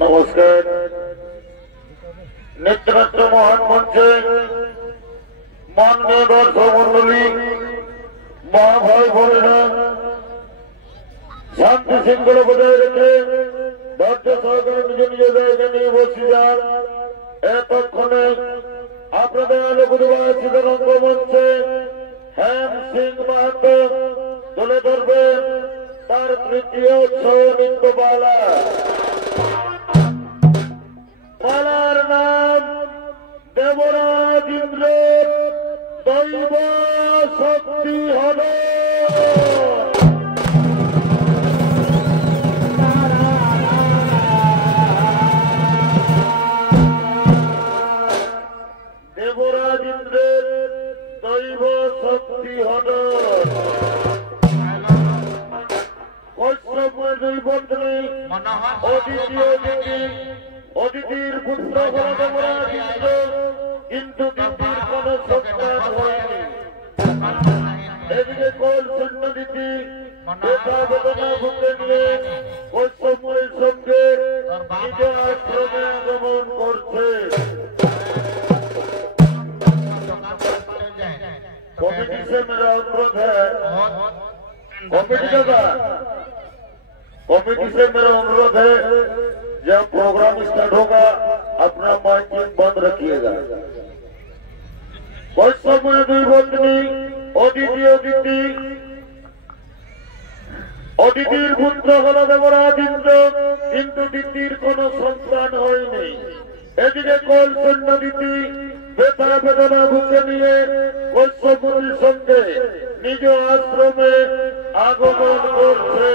नमस्कार नेतृत्व महान मंचे माननीय दर्शक मंडली माँ भाई बोलेना शांति शृंखला बजाय रखे धैर्य सहकारे निज निज जायगा निये बसे जान एतक्षणे आपनादेर आलोकित रंगमंचे हेम सिंह माहातो तुले धरबेन तार तृतीय नृत्य बाला बालार नाम देवराज इंद्र दैव शक्ति हल देवराज इंद्र दैव शक्ति हल অদিতির পুত্র দেবরাজ ইন্দ্র কিন্তু দিদির কোন সন্তান হয়নি। এদিকে কল সৈন্য দিদি ব্যথা বেদনা ভুগে নিয়ে কৈশম্যের সঙ্গে নিজ আশ্রমে আগমন করছে। कमेटी से मेरा अनुरोध है, कमेटी दादा कमेटी से मेरा अनुरोध है जब प्रोग्राम स्टार्ट होगा अपना माइकिंग बंद रखिएगा। कोई समय दुई बंधनी अदिति अदिति अदितिर पुत्र हल देवराज इंद्र किन्तु दिदिर कोनो सन्तान हयनि। एदिके कल सैন্য दिदी बेथा बेदना बुके निये কৈশম্যের সঙ্গে নিজ আশ্রমে আগমন করছে।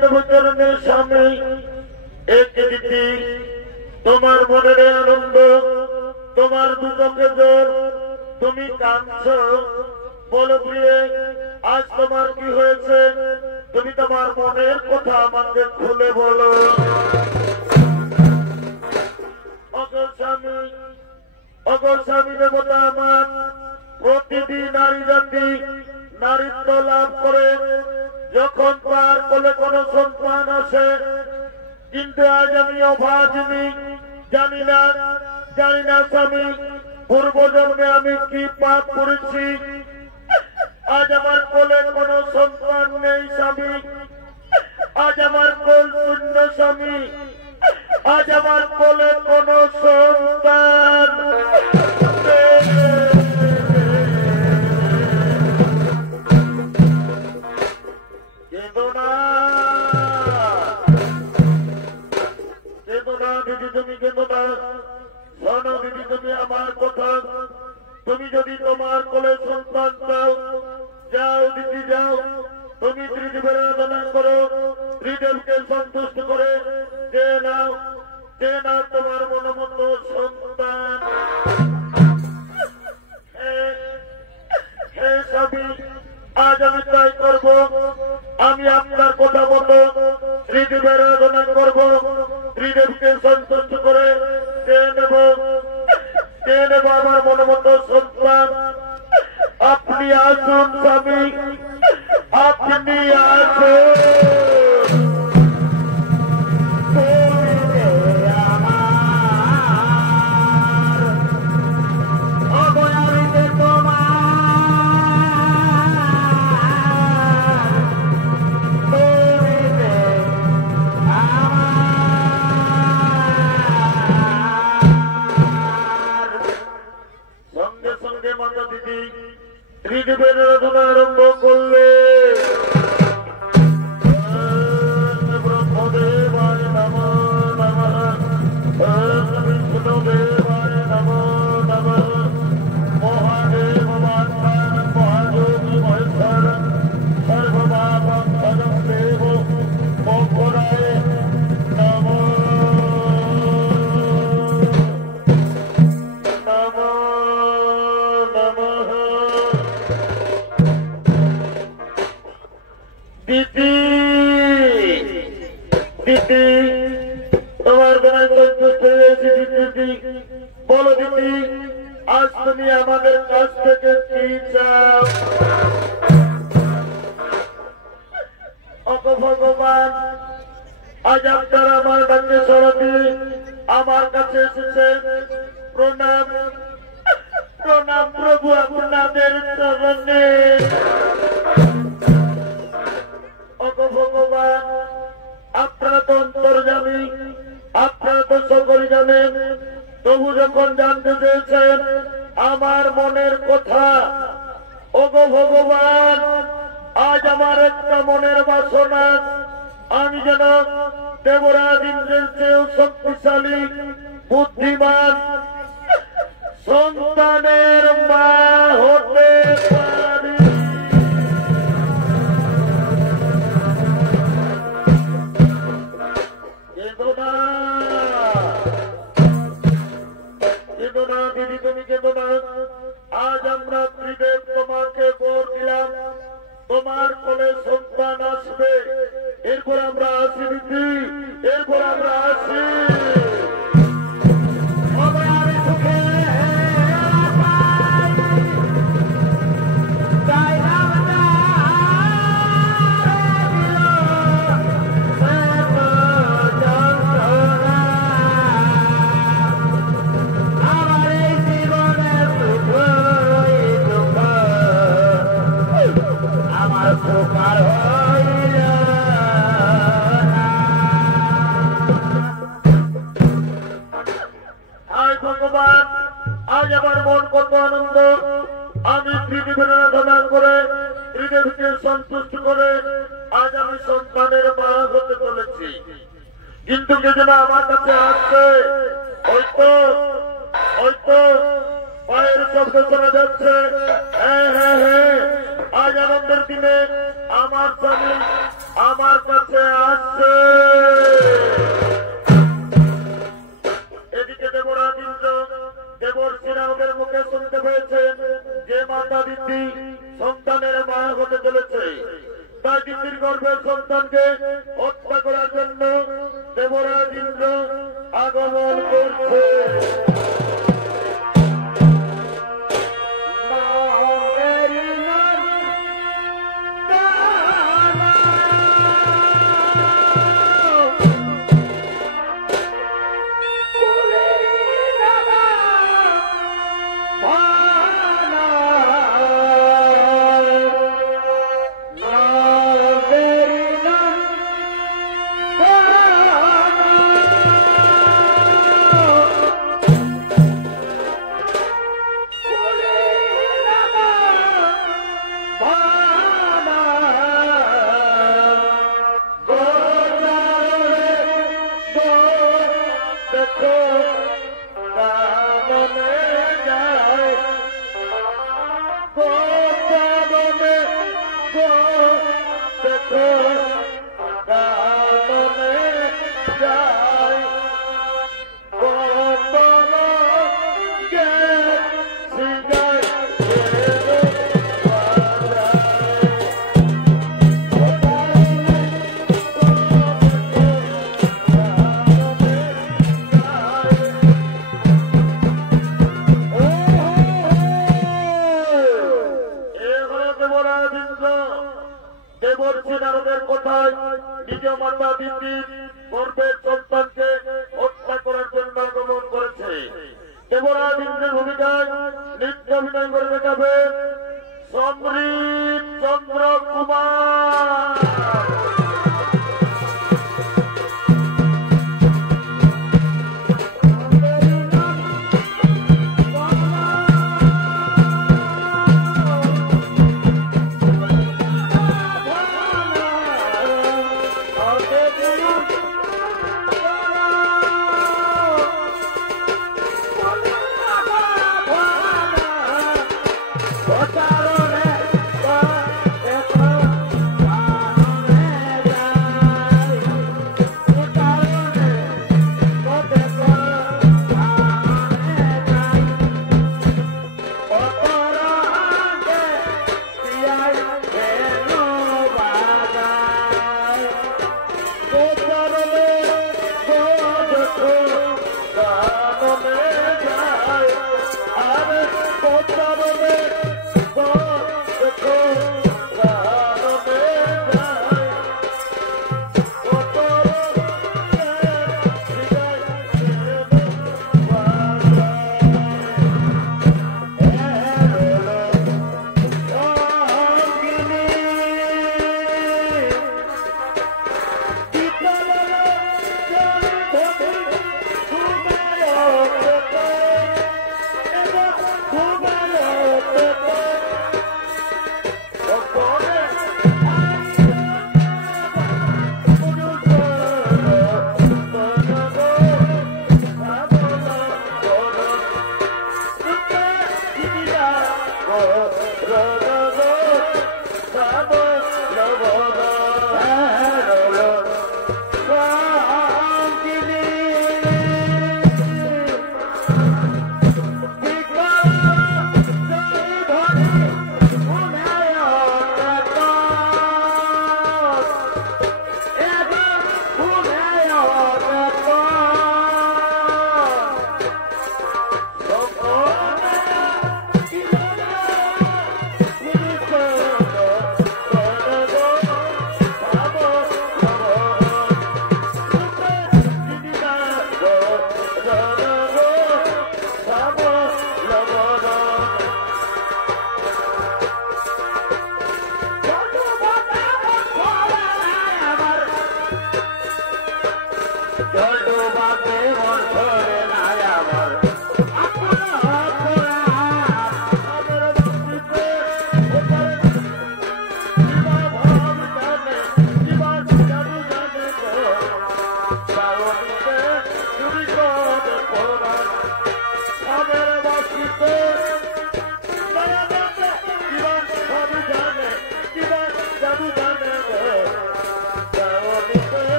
দেবচরণের স্বামী এক দিদি, তোমার মনের আনন্দ, তোমার দুচোখে জোর, তুমি কাঁদছ, বলো প্রিয়ে আজ তোমার কি হয়েছে? তুমি তোমার মনের কথা আমাকে খুলে বলো। অগর স্বামী দেবতা আমার, প্রতিদিন নারী জাতি নারীত্ব লাভ করে যখন তার কোলে কোনো সন্তান আসে, কিন্তু আজ আমি অভাগিনী, জানি না স্বামী পূর্বজন্মে আমি কি পাপ করেছি। আজ আমার কোলে কোনো সন্তান নেই স্বামী, আজ আমার কোল শূন্য স্বামী, আজ আমার কোলে কোনো সন্তান। কেঁদো না দিদি, তুমি কেঁদো না। শোনো দিদি, তুমি আমার কথা, তুমি যদি তোমার কোলে সন্তান চাও, যাও দিদি যাও, তুমি ত্রিদেবের আরাধনা করো, ত্রিদেবকে সন্তুষ্ট করে যে নাও তোমার মনোমতো সন্তান। হে স্বামী, আজ আমি তাই করব। আমি আপনার কথা মতো ত্রিদেবের আরাধনা করব, ত্রিদেবকে সন্তুষ্ট করে যে নেব আমার মনোমতো সন্তান। আপনি আসুন স্বামী, আপনি আসুন। ত্রিদেবের আরাধনা আরম্ভ করলে ব্রহ্মদেবায় নমঃ নমঃ, বিষ্ণুদেবায় নমঃ নমঃ, মহাদেব মাত্রান মহাযোগী মহেশ্বর সর্বপাপং ভজং দেব মোক্ষরায় নমঃ নমঃ। দিদি তোমার বেলায় সন্তুষ্ট হয়েছি দিদি, বলো দিদি আজ তুমি আমাদের কাছ থেকে কি চাও? ভগবান, আজ আপনারা আমার ডাকে সরাতে আমার কাছে এসেছেন। প্রণাম প্রভু আপনাদের চরণে। ভগবান, আপনারা তো অন্তর্যামী, আপনারা তো সকলে জানেন, তবু যখন জানতে চেয়েছেন আমার মনের কথা, ওগো ভগবান, আজ আমার একটা মনের বাসনা, আমি যেন দেবরাজ ইন্দ্রের চেয়েও শক্তিশালী বুদ্ধিমান সন্তানের মা হতে পারি। কেঁদো না দিদি, তুমি কেঁদো না। আজ আমরা ত্রিদেব তোমাকে বর দিলাম, তোমার কোলে সন্তান আসবে। এরপর আমরা আসি দিদি, এরপর আমরা আসি। ভগবান, আজ আমার মন কত আনন্দ। আমি ত্রিদেবের আরাধনা করে, ত্রিদেবকে সন্তুষ্ট করে আজ আমি সন্তানের মা হতে চলেছি। কিন্তু কে যেন আমার কাছে আসছে, হয়তো পায়ের শব্দ শোনা যাচ্ছে। হ্যাঁ, আজ আনন্দের দিনে আমার স্বামী আমার কাছে আসছে। এদিকে দেবরাজ ইন্দ্র দেবর্ষিরা ওদের মুখে শুনতে পেয়েছেন যে মাতা দিদি সন্তানের মা হতে চলেছে, তাই দিদির গর্ভের সন্তানকে হত্যা করার জন্য দেবরাজ ইন্দ্র আগমন করছে। দেবর্ষি নারদের কথায় নিজ মাতা দিদির গর্ভের সন্তানকে হত্যা করার জন্য আগমন করেছে। দেবরাজ ইন্দ্রের ভূমিকায় নৃত্য অভিনয় করে দেখাবে সমৃত চন্দ্র কুমার।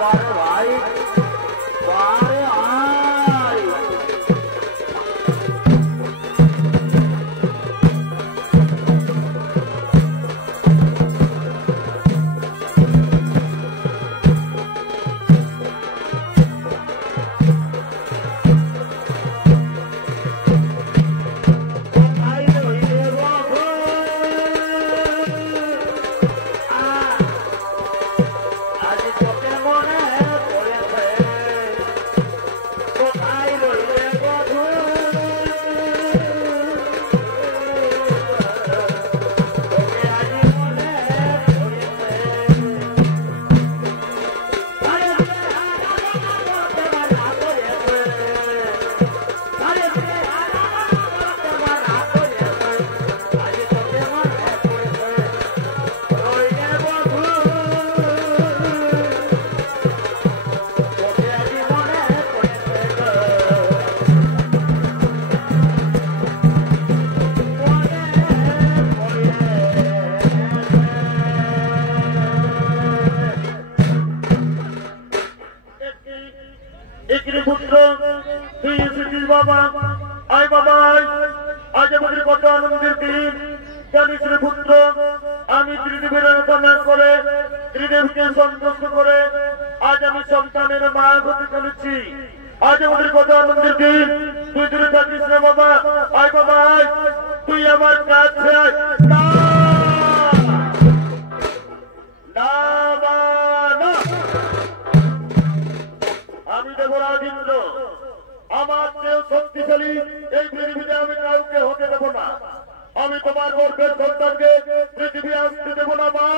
বারে ভাই বারে ভাই পুত্র তুই এসেছিস বাবা আয় বাবা আজ আমাদের কত আনন্দের দিন জানিস রে পুত্র আমি ত্রিদেবীর আরাধনা করে ত্রিদেবীকে সন্তুষ্ট করে আজ আমি সন্তানের মা হতে চলেছি আজ আমাদের কত আনন্দের দিন তুই দূরে থাকিস রে বাবা আয় বাবা আয় তুই আমার কাছে আয় না আমি দেবরাজ ইন্দ্র আমার চেয়েও শক্তিশালী এই পৃথিবীতে আমি কাউকে হতে দেব না আমি তোমার গর্ভের সন্তানকে পৃথিবী আসতে দেব না মা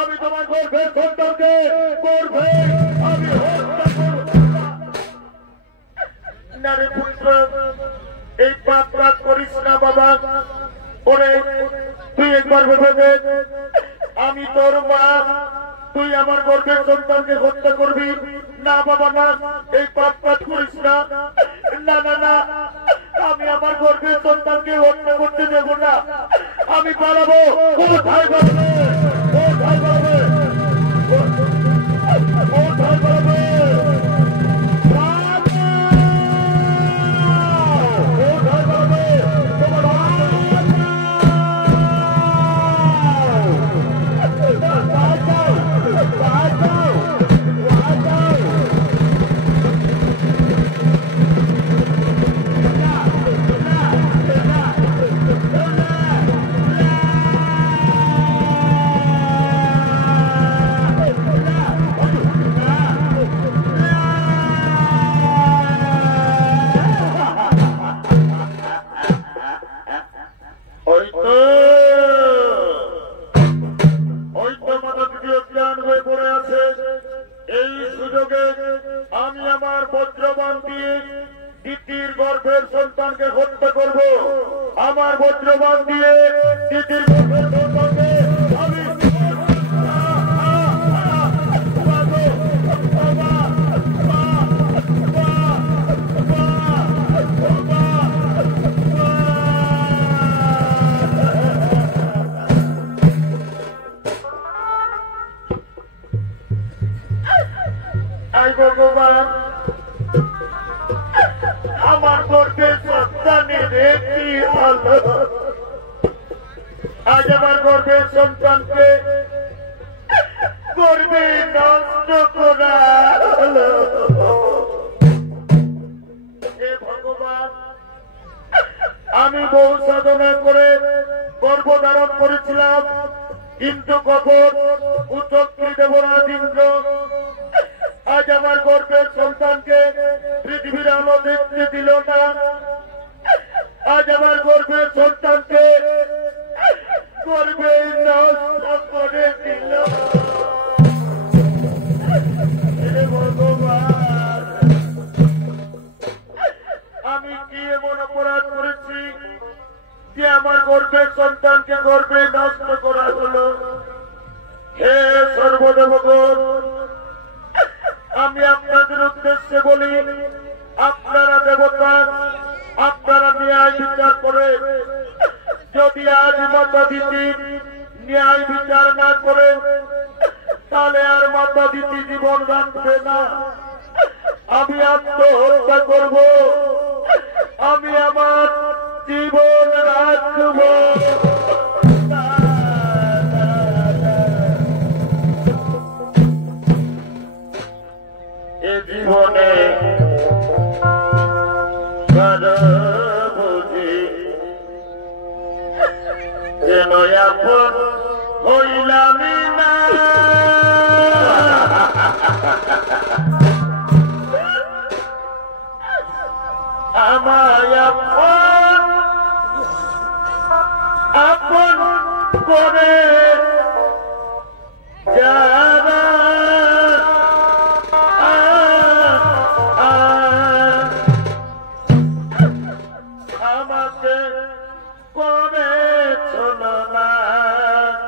আমি তোমার গর্ভের সন্তানকে গর্ভে আমি হত্যা করব না রে পুত্র এই পাপ রাগ করিস না বাবা ওরে তুই একবার ভেবে দেখ আমি তোর মা তুই আমার গর্ভের সন্তানকে হত্যা করবি না বাবা না এই পাপ কাজ করিস না না না না আমি আমার গর্ভের সন্তানকে হত্যা করতে দেব না আমি পালাবো কোথায় পালাবে কোথায় পালাবে কোথায় পালাবে আমি আমার বজ্রবাণ দিয়ে দিদির গর্ভের সন্তানকে হত্যা করব আমার বজ্রবাণ দিয়ে দিদির গর্ভের সন্তানকে আমি ভগবান আমার গর্ভের সন্তানের একটি হলো আজ আমার গর্ভের সন্তানকে গর্ভে নষ্ট করা হলো হে ভগবান আমি বহু সাধনা করে গর্ভধারণ করেছিলাম কিন্তু কখন উচ্চক্রী দেবরাজ ইন্দ্র আজ আমার গর্ভের সন্তানকে পৃথিবীর আলো দেখতে দিল না আজ আমার গর্ভের সন্তানকে গর্ভে নষ্ট করে দিল ভগবান আমি কি এমন অপরাধ করেছি যে আমার গর্ভের সন্তানকে গর্ভে নষ্ট করা হলো হে সর্বদেবগণ আমি আপনাদের উদ্দেশ্যে বলি আপনারা দেবতা আপনারা ন্যায় বিচার করে যদি আজ মাতা দিদি ন্যায় বিচার না করেন তাহলে আর মাতা দিতে জীবন রাখবে না, আমি আত্মহত্যা করব, আমি আমার জীবন রাখব। এ জীবনে বুঝি যেন আপন হইলামি না, আমায় আপন আপন করে যারা আমাকে করে চলো না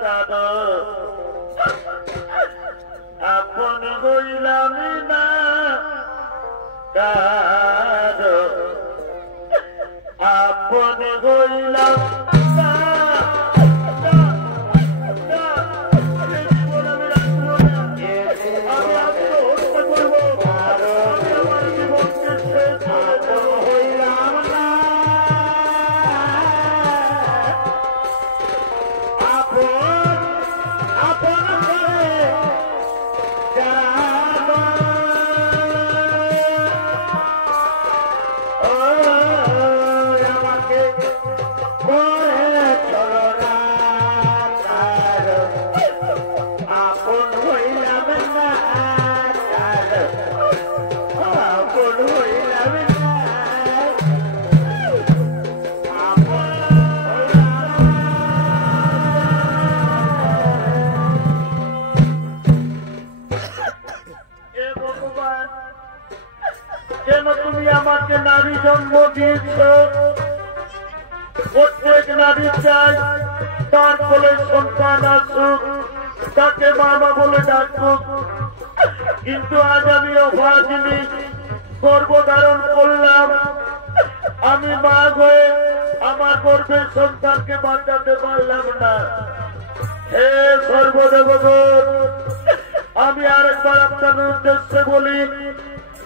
কারো, আপন হইলামি না কারো, আপন হইলাম না। কেন তুমি আমাকে নারী জন্ম দিয়েছ? প্রত্যেক নারী চাই তার কোলে সন্তান আসুক, তাকে মামা বলে ডাকুক, কিন্তু আজ আমি অভাগিনী গর্ভধারণ করলাম, আমি মা হয়ে আমার গর্ভের সন্তানকে বাঁচাতে পারলাম না। হে সর্বদেবগণ, আমি আরেকবার আপনাদের উদ্দেশ্যে বলি,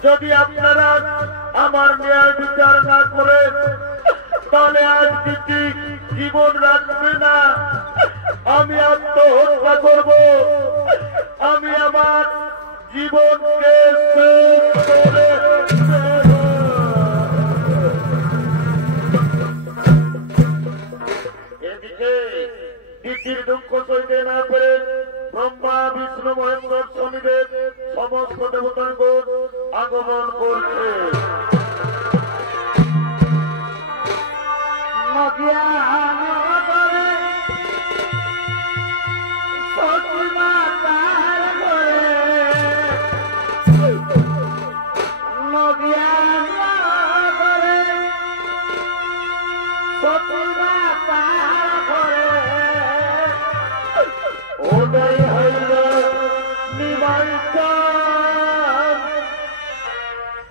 যদি আপনারা আমার ন্যায় বিচার না করেন তাহলে আজ দিদি জীবন রাখবে না, আমি আত্মহত্যা করব, আমি আমার জীবনকে শেষ করে দেব। এদিকে দিদির দুঃখ সইতে না পেরে ব্রহ্মা বিষ্ণু মহেন্দ্র শনিদেব সমস্ত দেবতাগণ আগমন করছে। ওটাই হইল নিবাইকান,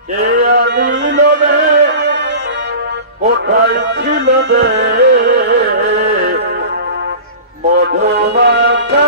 কে আনিল রে, কোথায় ছিল রে মধুমাখা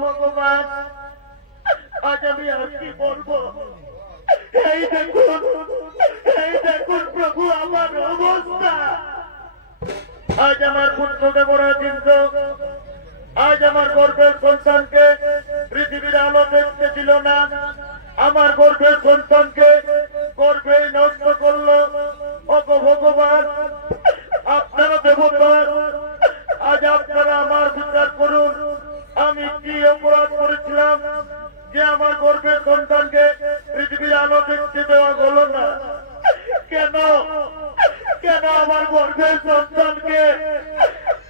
ভগবান, আজ আমি আর কি বলবো? এই দেখুন প্রভু আমার অবস্থা। আজ আমার পুত্র দেবরাজ ইন্দ্র আজ আমার গর্ভের সন্তানকে পৃথিবীর আলো দেখতে দিল না, আমার গর্ভের সন্তানকে গর্ভে নষ্ট করলো। ওগো ভগবান, আপনারা দেবতা, আজ আপনারা আমার বিচার করুন। আমি কি অপরাধ করেছিলাম যে আমার গর্ভের সন্তানকে পৃথিবীর আলো দেখতে দেওয়া হলো না? কেন কেন আমার গর্ভের সন্তানকে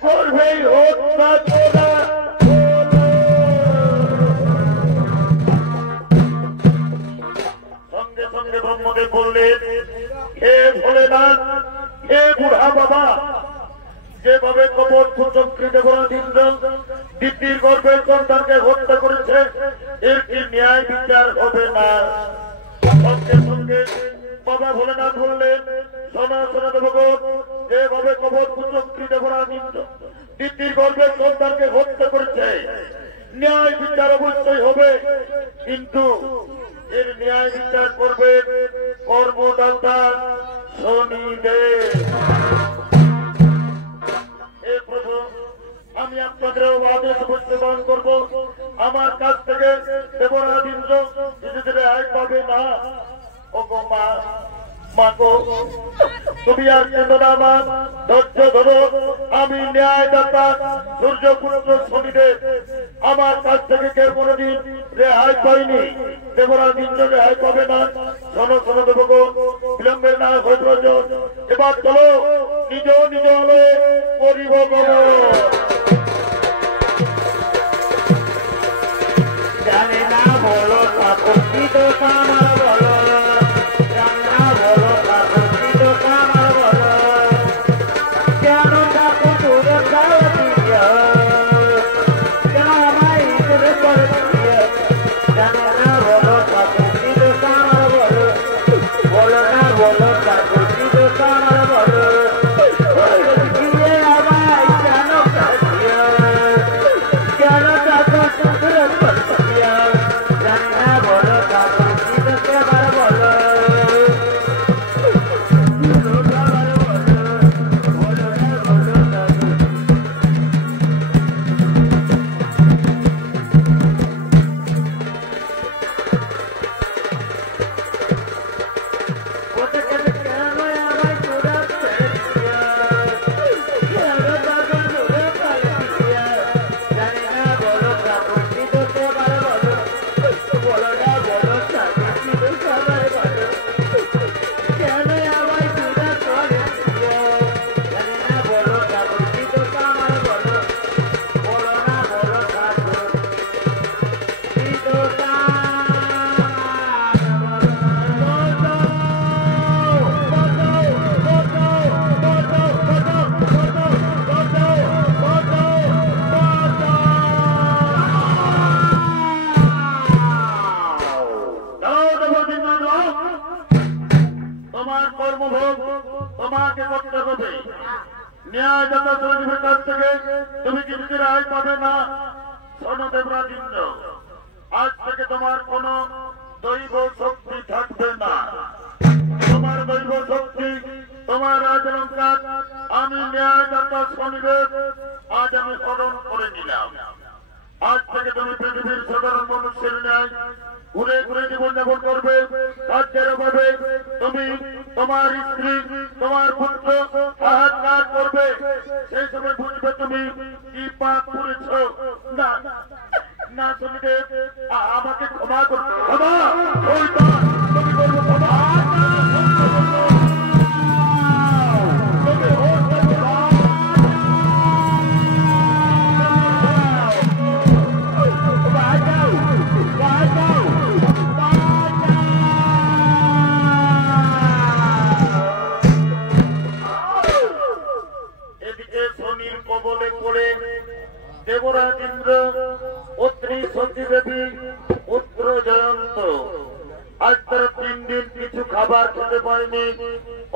গর্ভেই হত্যা করা? সঙ্গে সঙ্গে ব্রহ্মদেব বললেন, হে ভোলেনাথ, হে বুড়া বাবা, যেভাবে কপট কুচক্রী দেবরাজ ইন্দ্র দিদির গর্ভের সন্তানকে হত্যা করেছে, এর কি ন্যায় বিচার হবে না? সঙ্গে সঙ্গে বাবা ভোলেনাথ বললেন, শোনো দেবগণ, যেভাবে কপট কুচক্রী দেবরাজ ইন্দ্র দিদির গর্ভের সন্তানকে হত্যা করেছে, ন্যায় বিচার অবশ্যই হবে, কিন্তু এর ন্যায় বিচার করবে কর্মদাতা শনিদেব। আমি আপনাদের আদেশ বাস্তবায়ন করব, আমার কাছ থেকে দেবরাজ ইন্দ্র ধীরে রেহাই পাবে না। ওগো মা, মাগো, তুমি আর কেন না, মা, ধৈর্য ধরো। আমি ন্যায়দাতা সূর্যপুত্র শনিদেব, আমার কাছ থেকে কেউ কোনদিন রেহাই পাইনি, দেবরাজ ইন্দ্র রেহাই পাবে না। শোনো দেবগণ, বিলম্বের না হয় প্রয়োজন। এবার চলো নিজ নিজ হলে করিব জানে না বলো ঠাকুর কি দোষ আমার, বলো জানে না বলো ঠাকুর কি দোষ আমার, বলো কেন ঠাকুর দূরে যাও দিয়ে, কেন আমায় দূরে করে দিয়ে, জানে না বলো ঠাকুর কি দোষ আমার, বলো বলো না বলো ঠাকুর কি দোষ আমার, বলো তোমার কর্মভোগ তোমাকে করতে হবে। ন্যায়দাতা শনিদেবের কাছ থেকে তুমি কিছু রেহাই পাবে না। শোনো দেবরাজ ইন্দ্র, আজ থেকে তোমার কোন দৈব শক্তি থাকবে না। তোমার দৈব শক্তি, তোমার রাজলঙ্কার আমি ন্যায়দাতা শনিদেব আজ আমি স্মরণ করে নিলাম। আজ থেকে তুমি পৃথিবীর সাধারণ মানুষের ন্যায় ঘুরে ঘুরে জীবনযাপন করবে। কাজের অভাবে তুমি তোমার স্ত্রী তোমার পুত্র হাহাকার করবে, সেই সময় বুঝবে তুমি কি পাপ করেছ। না না শনিদেব, আমাকে ক্ষমা করতে, ক্ষমা তুমি বলবো ক্ষমা। দেবরাজ ইন্দ্র পুত্রী সতী দেবী পুত্র জয়ন্ত আজ তারা 3 দিন কিছু খাবার খেতে পারেনি।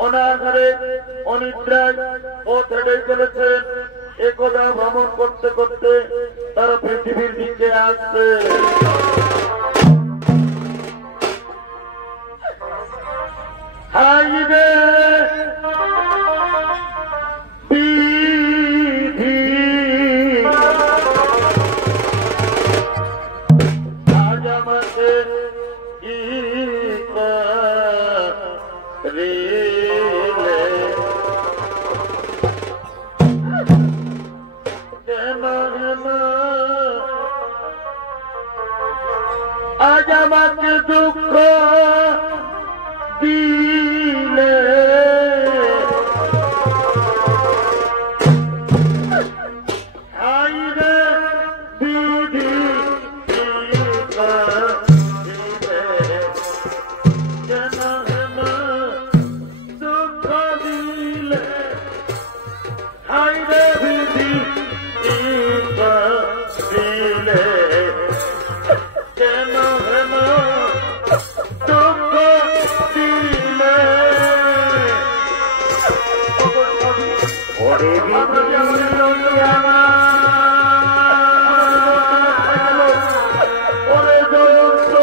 অনাহারে অনিদ্রায় পথ হেঁটে চলেছেন। একদা ভ্রমণ করতে করতে তারা পৃথিবীর দিকে আসছে। হাইরে বিধি আজ আমাকে কি করিলে কেন আজ আমাকে দুঃখ দিলে হাইরে বিধি কেন দুঃখ দিলে হাইরে বিধি দিলে কেন দুঃখ দিলে ওরে বিধি ওরে জয়ন্ত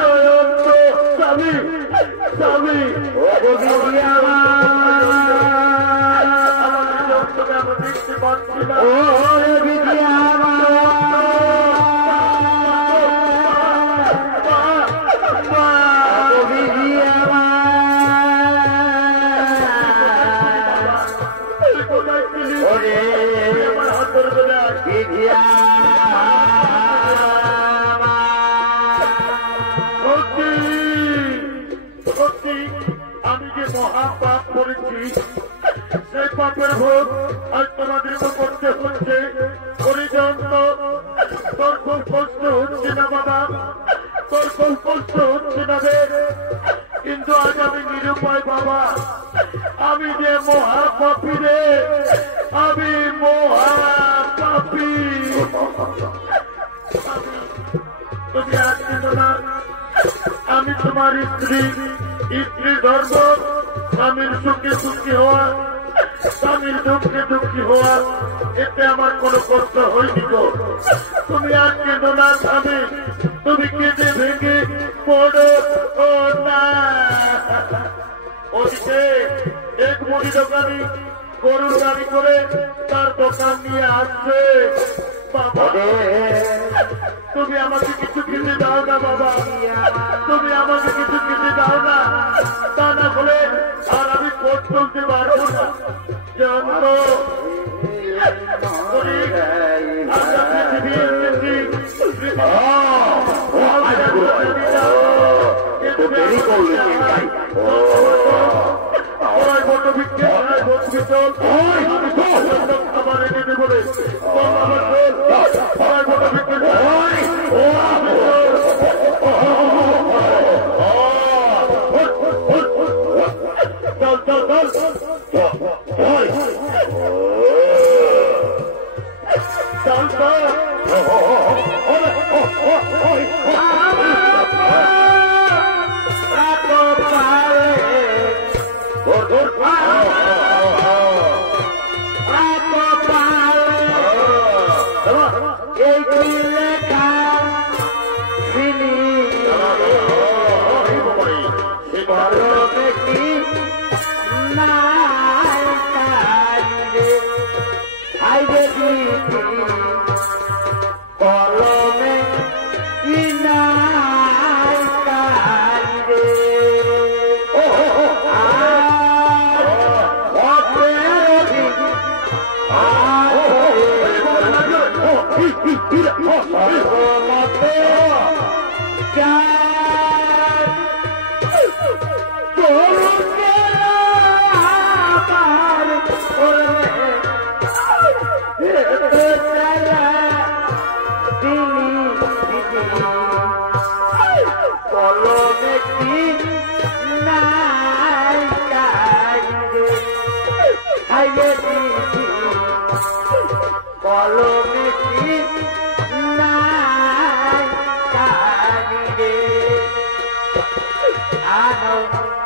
জয়ন্ত স্বামী স্বামী দেখতে পাচ্ছি না আমি যে মহাপাপ করেছি সেই পাপের ভোগ আজ তোমাদের করতে হচ্ছে। পরিজন্ত তোর খুব কষ্ট হচ্ছে না বাবা, তোর খুব কষ্ট হচ্ছে না রে, কিন্তু আজ আমি নিরুপায় বাবা। আমি যে মহাপাপী রে, আমি মহাপাপী। তুমি আসছিল না, আমি তোমার স্ত্রী, স্ত্রী ধর্ম, স্বামীর সুখে সুখী হওয়া, স্বামীর দুঃখে দুঃখী হওয়া, এতে আমার কোনো কষ্ট হয়নি গো। তুমি আর কেঁদো না স্বামী, তুমি কেঁদে ভেঙে পড়ো না। ওদিকে এক মুড়ি দোকানি গরুর গাড়ি করে তার দোকান নিয়ে আসছে। বাবা তুমি আমাকে কিছু খেতে দাও না বাবা, তুমি আমাকে কিছু খেতে দাও না, তা না হলে আর আমি কোট চলতে পারবো না। জানো পৃথিবী এসেছি, খাবার এনে দেবো রে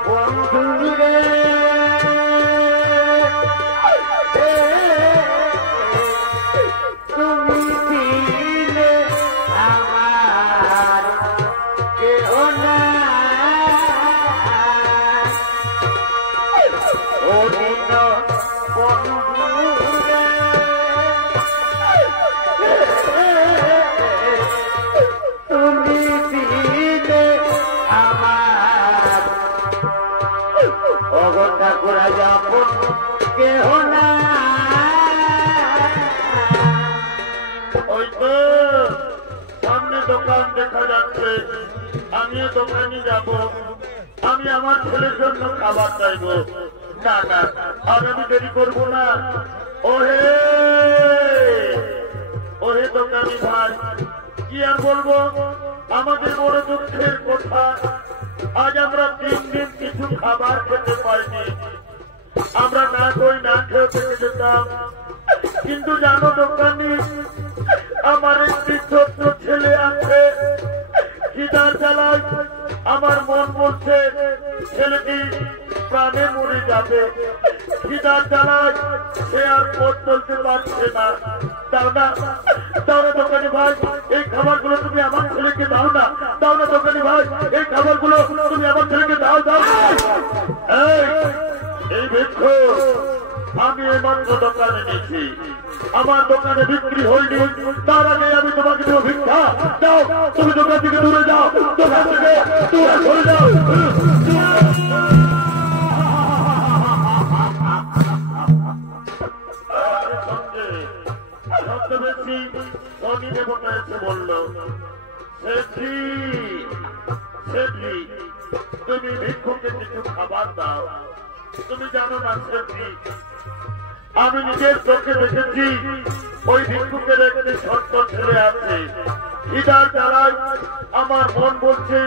বন্ধুরে তুমি দিলে আমার অগতা করা যাব কেহ না। ওই তো সামনে দোকান দেখা যাচ্ছে, আমিও দোকানে যাব, আমি আমার ছেলের জন্য খাবার চাইব। না না, আর আমি দেরি করবো না। ওহে ওহে দোকানি ভাই, কি আর বলবো, আমাদের বড় দুঃখের কথা, আজ আমরা 3 দিন কিছু খাবার খেতে পাইনি। আমরা না কই না খেয়ে থেকে যেতাম, কিন্তু জানো দোকানি, আমার একটি ছোট্ট ছেলে আছে, খিদার জ্বালায় আমার মন বলছে ছেলেটি প্রাণে মরে যাবে। খিদার জ্বালায় সে আর পথ চলতে পারছে না। দাও না, দাও না দোকানি ভাই, এই খাবারগুলো তুমি আমার ছেলেকে দাও না। দাও না দোকানি ভাই, এই খাবারগুলো তুমি আমার ছেলেকে দাও। দাও এই বৃক্ষ আমি এইমাত্র দোকানে নিয়েছি, আমার দোকানে বিক্রি হয়নি, তার আগে আমি তোমাকে দেবো ভিক্ষা। যাও, তুমি দোকান থেকে দূরে যাও, দোকান থেকে দূরে সরে যাও। ছদ্মবেশী শনি দেবতা এসে বলল, শেঠি শেঠি, তুমি ভিক্ষুকে কিছু খাবার দাও। তুমি জানো না শেঠি, আমি নিজের চোখে দেখেছি ওই ভিক্ষুকের একটি ছোট্ট ছেলে আছে। খিদার জ্বালায় আমার মন বলছে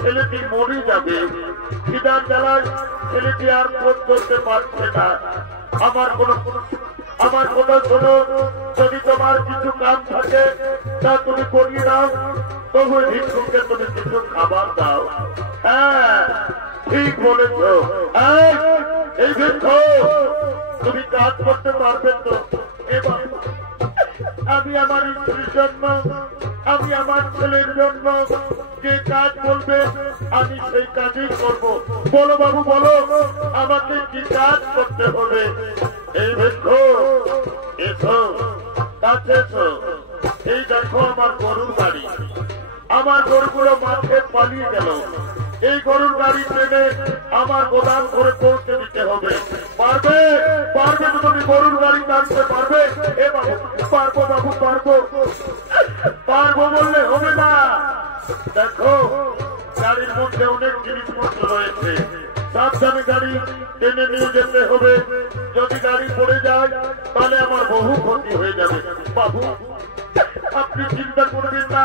ছেলেটি মরে যাবে। খিদার জ্বালায় ছেলেটি আর পথ চলতে পারছে না। আমার কথা শোনো, যদি তোমার কিছু কাজ থাকে তা তুমি করিয়ে দাও, তবু ভিক্ষুকে তুমি কিছু খাবার দাও। হ্যাঁ ঠিক বলেছ। এই ভিক্ষু, তুমি কাজ করতে পারবে তো? এবার আমি আমার স্ত্রীর জন্য, আমি আমার ছেলের জন্য যে কাজ বলবে আমি সেই কাজই করব। বলো বাবু, বলো আমাকে কি কাজ করতে হবে? এই ভিক্ষু, এসো কাছে এসো। এই দেখো আমার গরুর গাড়ি, আমার গরুগুলো মাঠে পালিয়ে গেল। এই গরুর গাড়ি ট্রেনে আমার গোদাম করে পৌঁছে দিতে হবে। পারবে? পারবে তো তুমি গরুর গাড়ি টানতে পারবে? এ বাবু, পারবো বাবু, পারবো। পারবো বললে হবে না। দেখো গাড়ির মধ্যে অনেক জিনিসপত্র রয়েছে, সাবধানে গাড়ি টেনে নিয়ে যেতে হবে। যদি গাড়ি পড়ে যায় তাহলে আমার বহু ক্ষতি হয়ে যাবে। বাবু আপনি চিন্তা করবেন না,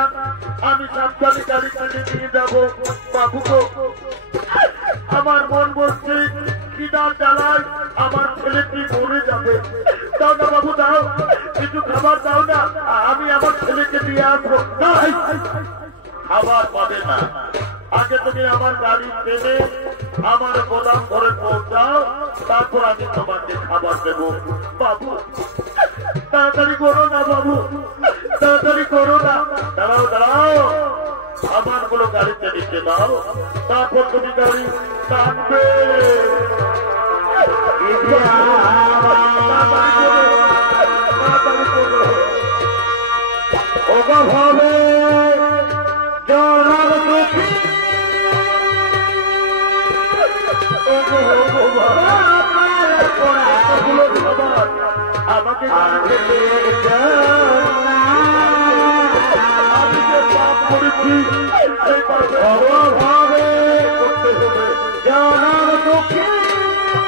আমি সাবধানে গাড়ি টেনে নিয়ে যাবো। বাবু গো, আমার মন বলছে খিদার জ্বালায় আমার ছেলেটি মরে যাবে। দাও না বাবু, দাও, কিছু খাবার দাও না, আমি আমার ছেলেকে দিয়ে আসবো। না, খাবার পাবে না, আগে তুমি আমার গাড়ি টেনে আমার গোদাম ঘরে পৌঁছাও, তারপর আমি তোমাকে খাবার দেবো। বাবু তাড়াতাড়ি করো না বাবু, তাড়াতাড়ি করো না। দাঁড়াও দাঁড়াও, আমার গুলো গাড়িতে নিতে দাও, তারপর তুমি গাড়ি টানবে। ওভাবে জনার দুঃখী আমাকে আমি যে পাপ করেছি অভাবে করতে হবে। জনার দুঃখী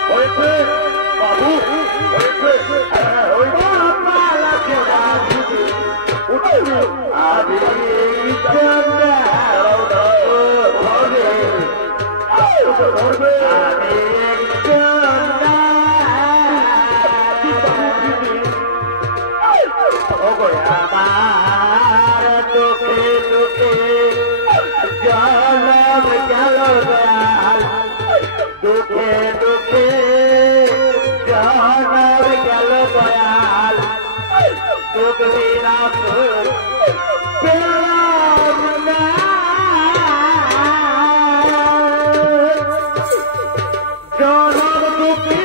হয়েছে বাবু, হয়েছে আমি ধরবে। আমার দুঃখে দুঃখে জনম গেল দয়াল, দুঃখে দুঃখে জনম গেল দয়াল, দুঃখ বিনা পেলাম না। জনম দুঃখে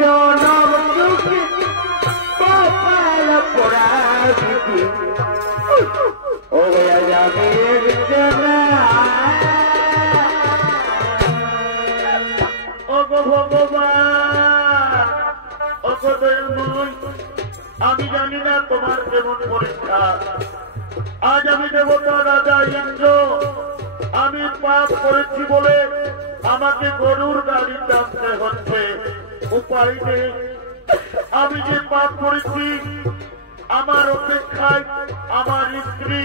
জনম দুঃখী কপাল পোড়া দিদি ও যাবে ভগবান আমি জানি না তোমার কেমন পরীক্ষা। আজ আমি দেবতা রাজা ইন্দ্র, আমি পাপ করেছি বলে আমাকে গরুর গাড়ি টানতে হচ্ছে, উপায় নেই। আমি যে পাপ করেছি আমার অপেক্ষায় আমার স্ত্রী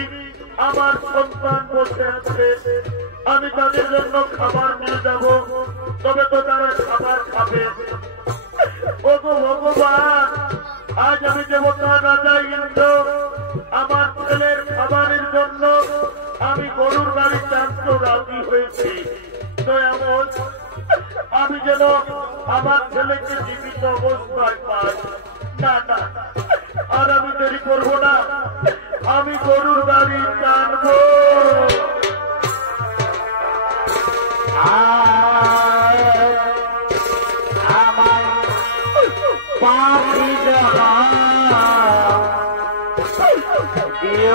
আমার সন্তান বসে আছে, আমি তাদের জন্য খাবার নিয়ে যাব, তবে তো তারা খাবার খাবে। ও গো ভগবান, আজ আমি দেবতা রাজা ইন্দ্র আমার ছেলের খাবারের জন্য আমি গরুর গাড়ি টানতে রাজি হয়েছি। দয়াময়, আমি যেন আমার ছেলেকে জীবিত অবস্থায় পাই। না না, আর আমি দেরি করবো না, আমি গরুর গাড়ি টানবো। আমার পাখি দিয়ে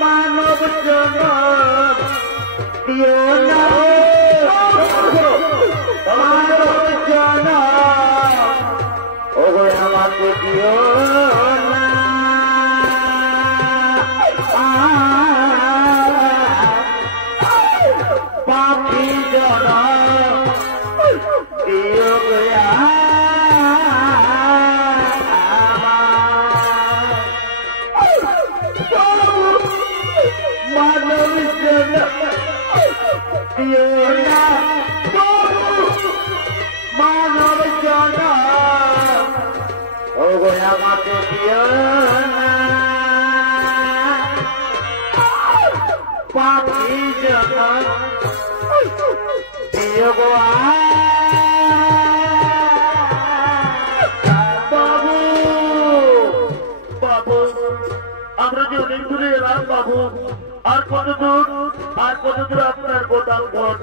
মানব জন দিও না, মানব জন ও আমাকে দিও না, পাখি জন দিও গয়া মানব জন দিও না, মানব জন ও আমাকে দিও না, পাখি জন দিও গো। বাবু বাবু, আমরা যে অনেক দূরে এলাম বাবু, আর কত দূর, আর কত দূর আপনার গোদাম ঘর?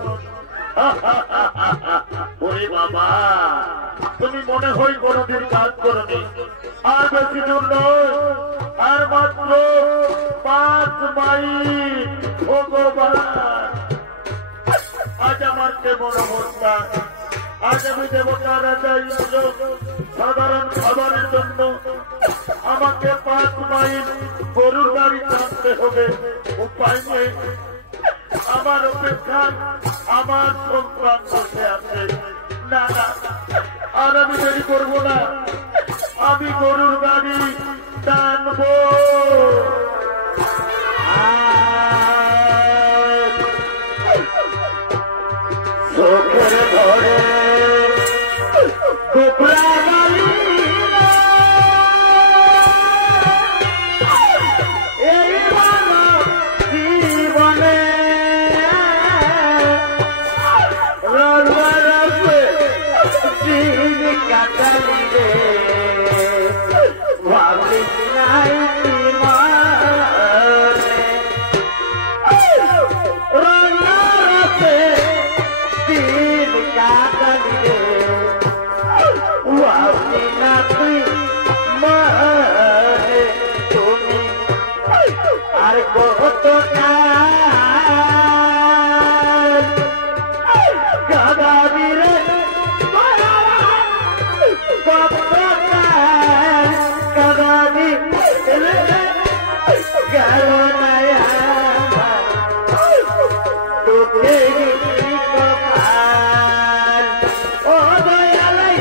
ওরে বাবা, তুমি মনে হয় কোনদিন কাজ করনি। আর বেশি দূর নয়, আর মাত্র 5 মাইল। ভগবান, আজ আমার কেমন অবস্থা? আজ আমি দেবতা রাজা ইন্দ্র সাধারণ খাবারের জন্য আমাকে 5 মাইল গরুর গাড়ি টানতে হবে, উপায় নেই। আমার অপেক্ষায় আমার সন্তান বসে আছে। না না, আর আমি দেরি করবো না, আমি গরুর গাড়ি টানবো। চোখের ধরে টুকরা গালি এই জীবনে দিন কাটালি রে, ভাবিস নাই দিন কাটালি রে, ভাবি না তুই মানে তুমি আর কত গাদাবি রে গাদাবি গেল নয়া তোকে কপাল, ও দয়ালাই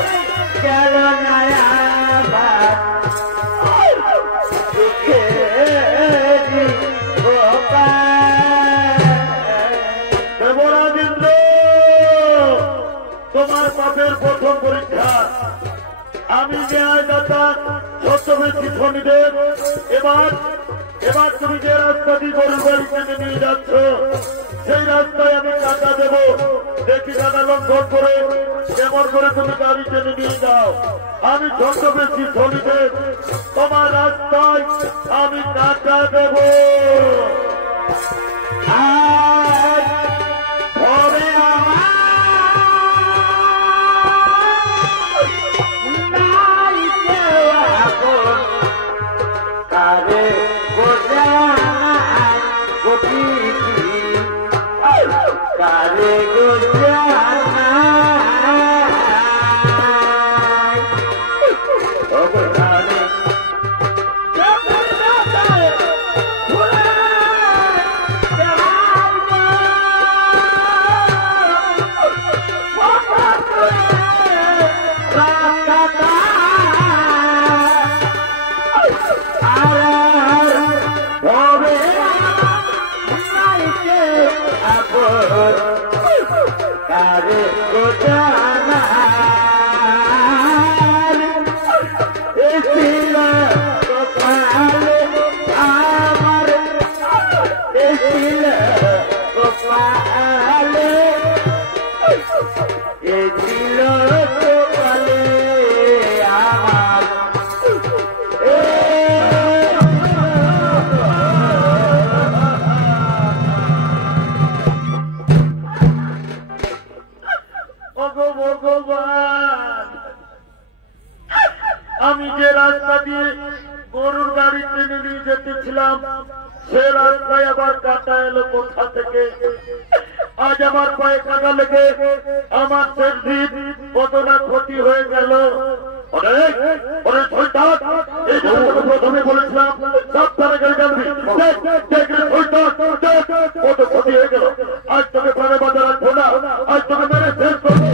গেল নয়া তোকে দেবরাজ ইন্দ্র, তোমার পাপের প্রথম পরীক্ষা। আমি ন্যায়দাতা ছদ্মবেশী শনিদেব, এবার তুমি যে রাস্তা দিয়ে গরুর গাড়ি টেনে নিয়ে যাচ্ছ সেই রাস্তায় আমি টাকা দেব। দেখি টাকা লঙ্ঘন করে কেমন করে তুমি গাড়ি টেনে নিয়ে যাও। আমি ছদ্মবেশী শনিদেব দেব আমি যে রাস্তা দিয়ে গরুর গাড়ি টেনে নিয়ে যেতেছিলাম সে রাস্তায় আবার কাটা এলো কোথা থেকে। আজ আমার পায়ে কাটা লেগে আমার শরীর কত না ক্ষতি হয়ে গেল। প্রথমে বলেছিলাম সাবধানে গাড়ি চালাবি, কত ক্ষতি হয়ে গেল। আজ তোকে প্রাণে বাজার রাখবো না, আজ তোকে মেরে শেষ করবো।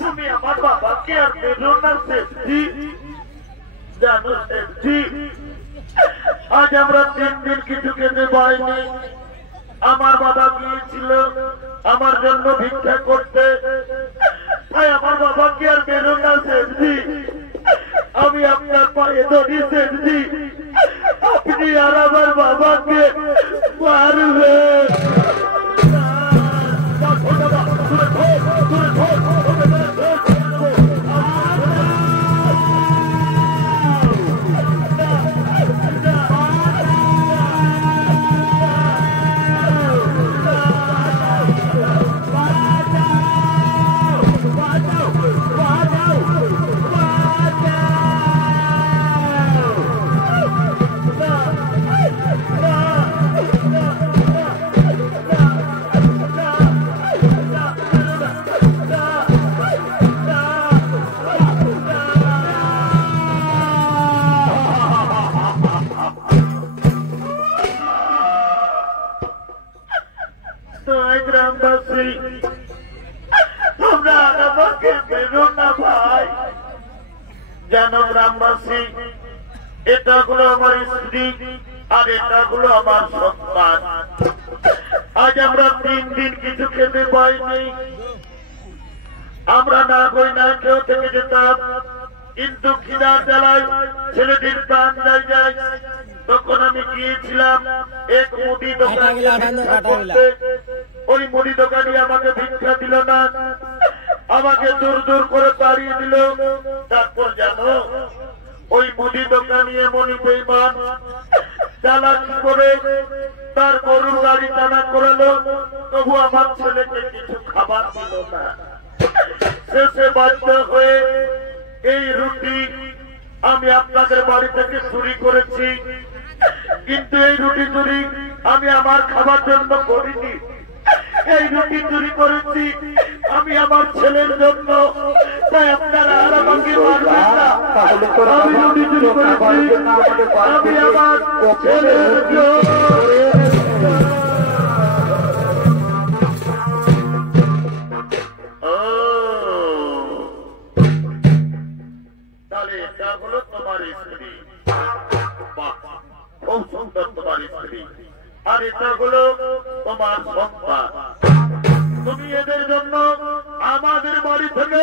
তুমি আমার বাবাকে আর বেরো না সেফটি জানো সেফটি। আজ আমরা 3 দিন কিছু খেতে পাইনি। আমার বাবা গিয়েছিল আমার জন্য ভিক্ষা করতে, তাই আমার বাবাকে আর বেরো না সেফটি। আমি আপনার পায়ে ধরি সেফটি, আপনি আর আমার বাবাকে মারবেন। গ্রামবাসী তোমরা আমাকে বেরো না ভাই। জানো গ্রামবাসী, এটা হলো আমার স্ত্রী আর এটা হলো আমার সন্তান। আজ আমরা 3 দিন কিছু খেতে পাইনি। আমরা না কই না কেউ থেকে যেতাম, কিন্তু খিদার জ্বালায় ছেলেটির প্রাণ যায়। তখন আমি গিয়েছিলাম এক মুদি দোকানে। ওই মুদি দোকানি আমাকে ভিক্ষা দিল না, আমাকে দূর দূর করে তাড়িয়ে দিল। তারপর জানো ওই মুদি দোকানি এমনই বেঈমান, চালাকি করে তার গরুর গাড়ি টানা করালো, তবু আমার ছেলেকে কিছু খাবার দিল না। শেষে বাধ্য হয়ে এই রুটি আমি আপনাদের বাড়ি থেকে চুরি করেছি, কিন্তু এই রুটি চুরি আমি আমার খাবার জন্য করিনি। এই রুটি চুরি করেছি আমি আমার ছেলের জন্য, তাই আপনারা আর আমাকে মারবেন না। আমি রুটি চুরি করেছি আমি আমার ছেলের জন্য। তাহলে এটা হলো তোমার স্ত্রী, খুব সুন্দর তোমার স্ত্রী, আর এটা হলো তোমার সন্তান। তুমি এদের জন্য আমাদের বাড়ি থেকে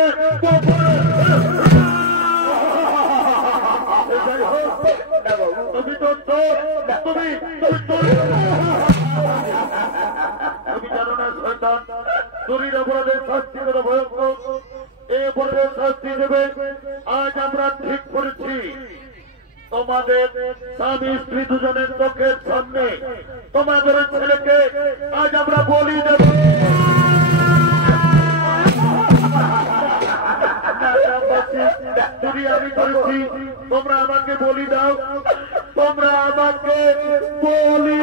তুমি জানো না শয়তান, চুরির অপরাধের শাস্তি কত ভয়ঙ্কর, এই অপরাধের শাস্তি দেবে। আজ আমরা ঠিক করেছি তোমাদের স্বামী স্ত্রী দুজনের চোখের সামনে তোমাদের ছেলেকে আজ আমরা বলি দেব। চুরি আমি করেছি, তোমরা আমাকে বলি দাও, তোমরা আমাকে বলি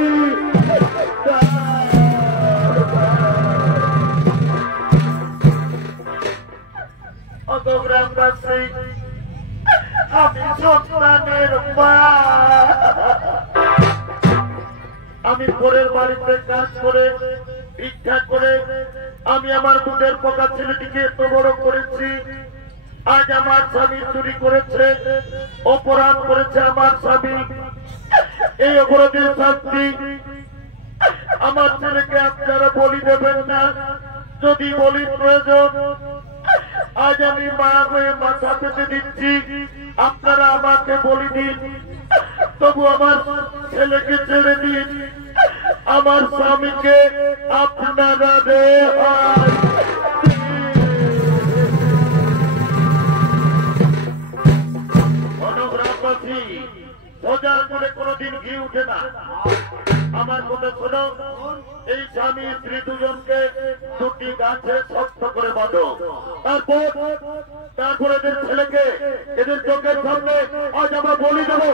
গ্রামবাসী, আমি সন্তানের মা। আমি পরের বাড়িতে কাজ করে ভিক্ষা করে আমি আমার দুধের পোকা ছেলেটিকে এত বড় করেছি। আজ আমার স্বামী চুরি করেছে, অপরাধ করেছে আমার স্বামী, এই অপরাধের শাস্তি আমার ছেলেকে আপনারা বলি দেবেন না। যদি বলি প্রয়োজন, আজ আমি মা হয়ে মাথা পেতে দিচ্ছি, আপনারা আমাকে বলি দিন, তবু আমার ছেলেকে ছেড়ে দিন, আমার স্বামীকে আপনারা গ্রামবাসী সোজা করে কোনদিন ঘি উঠে না। আমার কথা শোনো, এই স্বামী স্ত্রী দুজনকে দুটি গাছে শক্ত করে বাঁধো, তারপর এদের ছেলেকে এদের চোখের সামনে আজ আমরা বলি দেবো।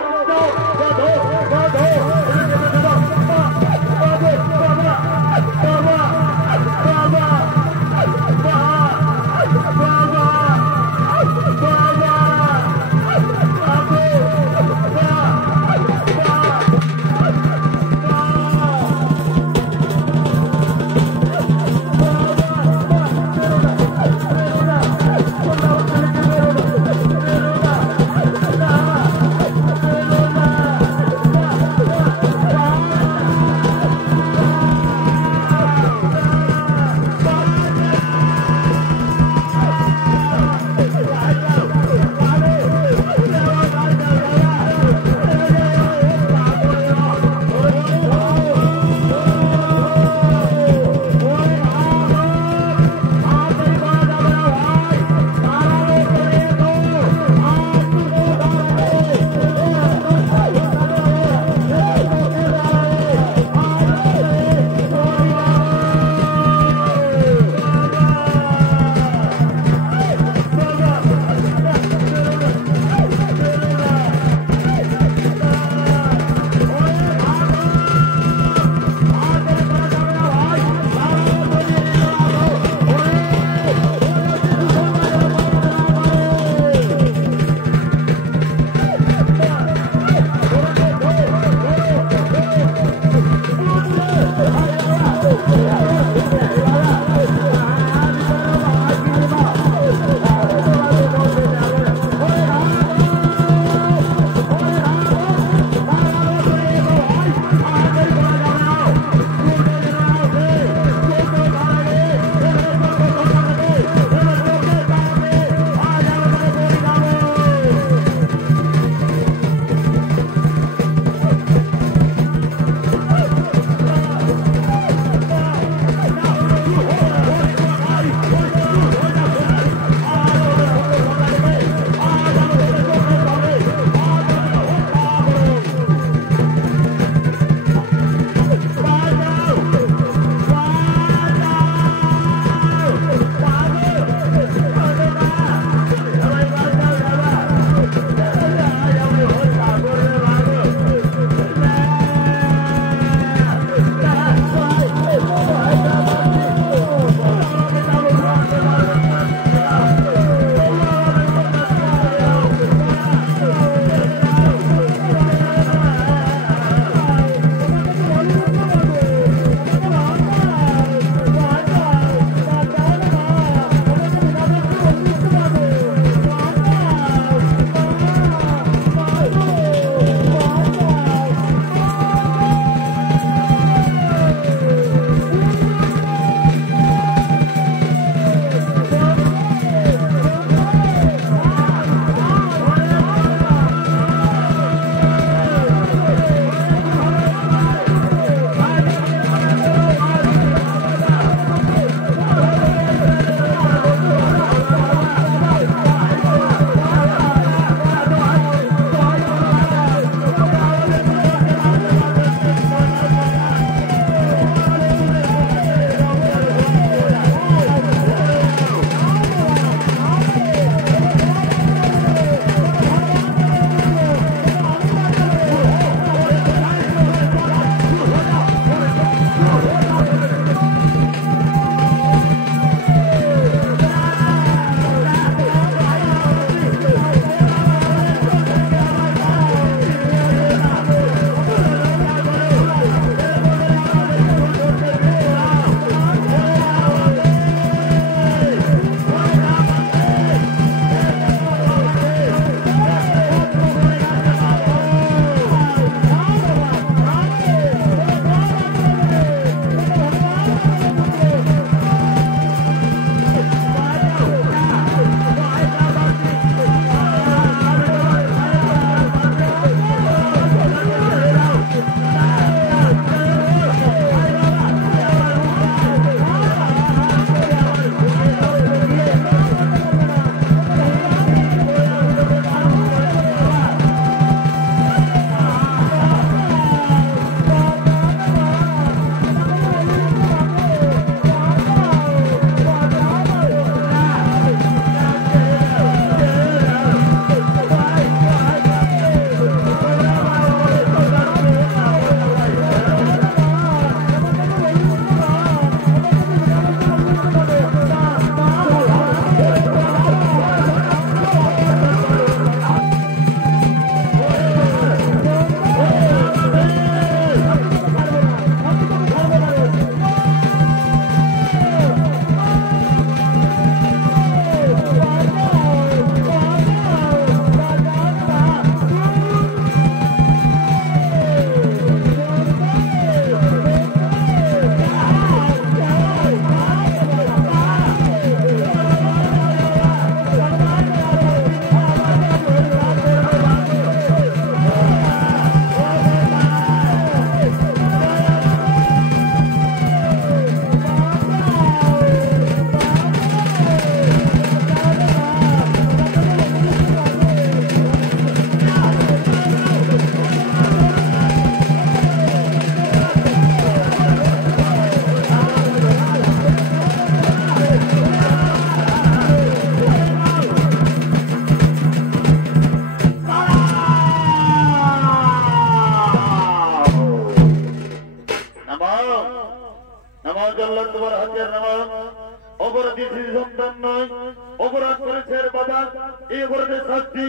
এই অপরাধের শাস্তি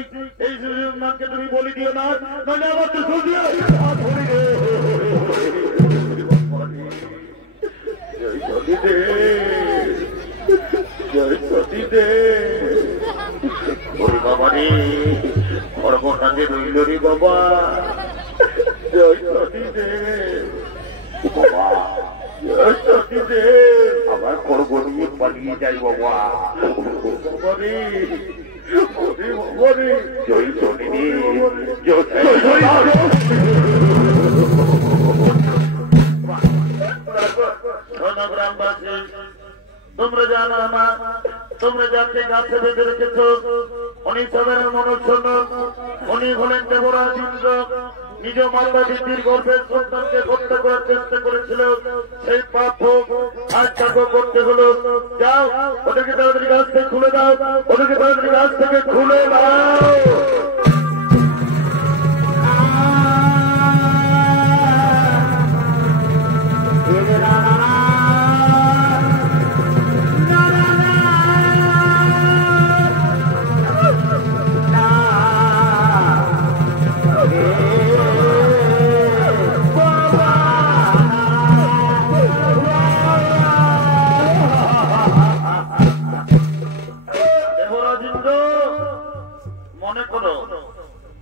এই মাকে তুমি বলি দিও না, নইলে আবার তো শুনিয়ে জয় সতী দে, জয় সতী দে। ওরে বাবা রে, খড়গটাকে রইল রে বাবা, জয় সতী দে বাবা, জয় সতী দে। আমার খড়গ নিয়ে পালিয়ে যাই বাবা, বাবা রে, বাবা রে, জয় সতী দে, জয় গ্রামবাসী, তোমরা জানো না, তোমরা যাকে গাছে বেঁধে রেখেছ উনি সাধারণ মনুষ্য নন, উনি হলেন দেবরাজ ইন্দ্র। নিজ মাতা দিদির গর্ভের সন্তানকে হত্যা করার চেষ্টা করেছিল, সেই পাপ আজ তাকে করতে হলো। যাও, ওদেরকে তাড়াতাড়ি গাছ থেকে খুলে দাও, ওদেরকে তাড়াতাড়ি গাছ থেকে খুলে দাও।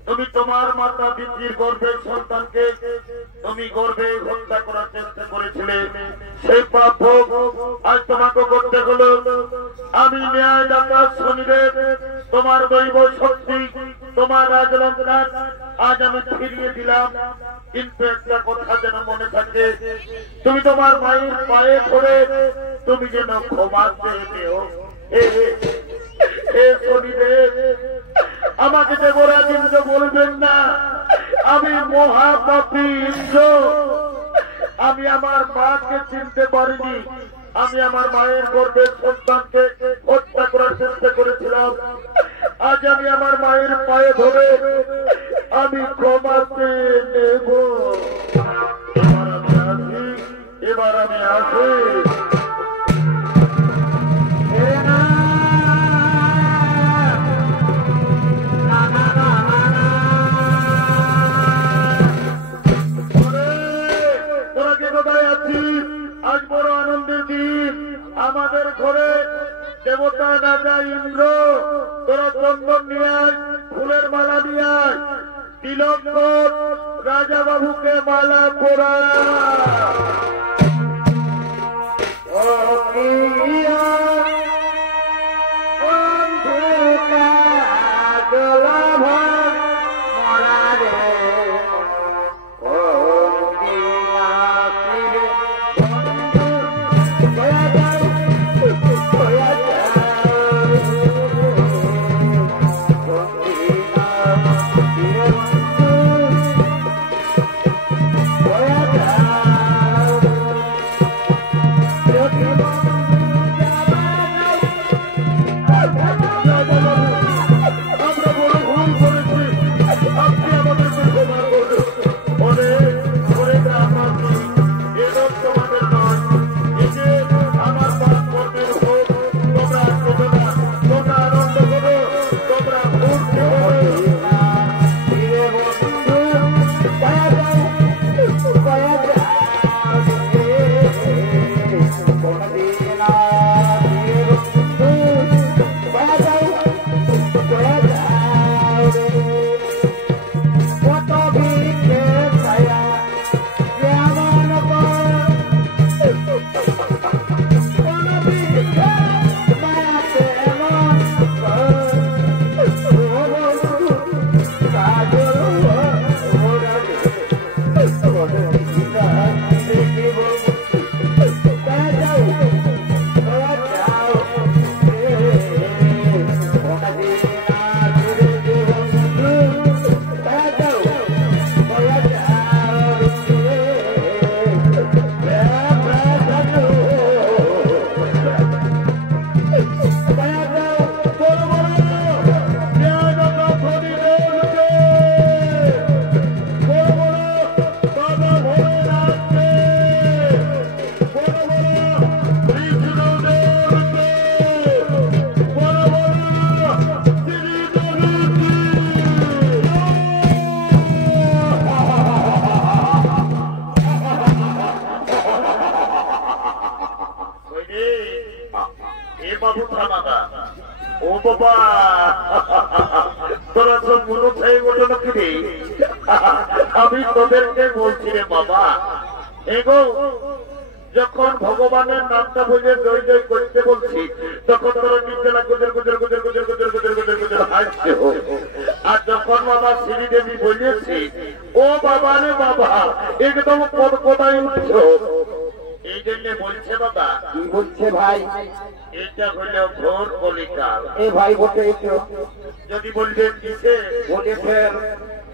তুমি তোমার মাতা দিদির গর্ভের সন্তানকে তুমি গর্ভে হত্যা করার চেষ্টা করেছিলে, সেই পাপ আজ তোমাকে করতে হলো। আমি ন্যায়দাতা শনিদেব, তোমার দৈব শক্তি, তোমার রাজলঙ্কার আজ আমি ফিরিয়ে দিলাম। কিন্তু একটা কথা যেন মনে থাকে, তুমি তোমার মায়ের পায়ে ধরে তুমি যেন ক্ষমা চেয়ে দিও। হে শনিদেব, আমাকে দেবরাজ ইন্দ্র বলবেন না, আমি মহাপাপী ইন্দ্র। আমি আমার মাকে চিনতে পারিনি, আমি আমার মায়ের গর্ভের সন্তানকে হত্যা করার চেষ্টা করেছিলাম। আজ আমি আমার মায়ের পায়ে ধরে আমি ক্ষমা চেয়ে নেব। এবার আমি আসি। আজ বড় আনন্দের দিন, আমাদের ঘরে দেবতা রাজা ইন্দ্র, তোরা চন্দন নিয়ে আয়, ফুলের মালা নিয়ে আয়, তিলক কর, রাজা বাবুকে মালা পরা। আমি তোদেরকে বলছি রে বাবা, এগো যখন ভগবানের নামটা বলে জয় জয় করতে বলছি, তখন তোরা নিজেরা গুজর গুজর গুজর গুজর গুজর গুজর গুজর গুজর হাসছে। আর যখন বাবা শ্রীদেবী বলেছি, ও বাবা রে বাবা, একদম কোথায় উঠছো। এই জন্য বলছে বাবা। কি বলছে ভাই? এটা হলো ঘোর কলিকাল। এ ভাই বলতে যদি বলবেন কিসে বলেছেন,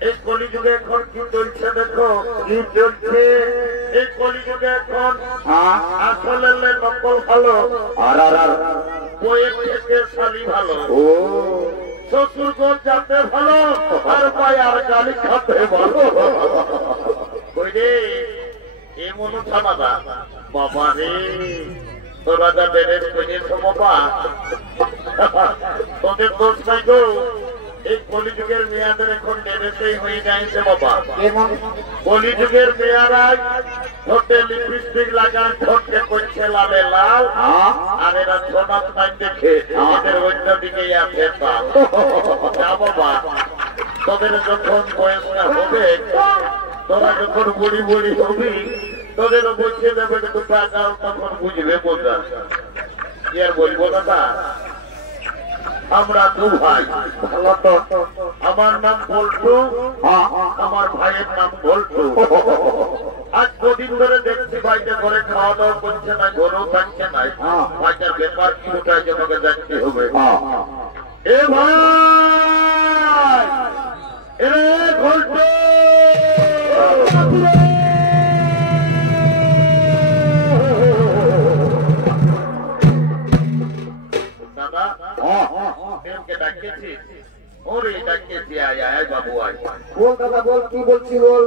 এই কলিযুগে এখন কি চলছে দেখো, কি চলছে এই কলিযুগে এখন। আসলে নকল ভালো, আর বইয়ের থেকে শালি ভালো, ও শ্বশুর ঘর যাতে ভালো, আর ভাই আর গালি খাতে ভালো। ওই রে এ মনে থামাদা বাবা রে, তোরা যা বেড়ে করেছ বাবা, তোদের দোষ নাই গো। এই কলিযুগের মেয়াদের এখন ডেরেতেই হয়ে যাইছে বাবা। কলিযুগের মেয়ারাই ঠোঁটে লিপস্টিক লাগান, ঠোঁটকে করছে লালে লাল, আর এরা ছোনা টাইম দেখে এদের অন্য দিকেই আছে। যা বাবা, তোদের যখন বয়সটা হবে, তোরা যখন বুড়ি বুড়ি হবি, তোদেরও বসে যাবে টাকা, তখন বুঝবে বোঝা। কি আর বলবো দাদা, আমরা দু ভাই। ভালো তো, আমার নাম বল্টু, আমার ভাইয়ের নাম বল্টু। আজ কদিন ধরে দেখছি ভাইটা ঘরে খাওয়া দাওয়া করছে না, ঘরেও থাকছে না। ভাইটার ব্যাপার কি ওটাই তোমাকে জানতে হবে। এ ভাই, এ বল্টু, দাদা ডাকিয়েছিস? ওরে ডাকিয়েছি, আয় আয় বাবু আয়। বল দাদা বল, কি বলছি বল।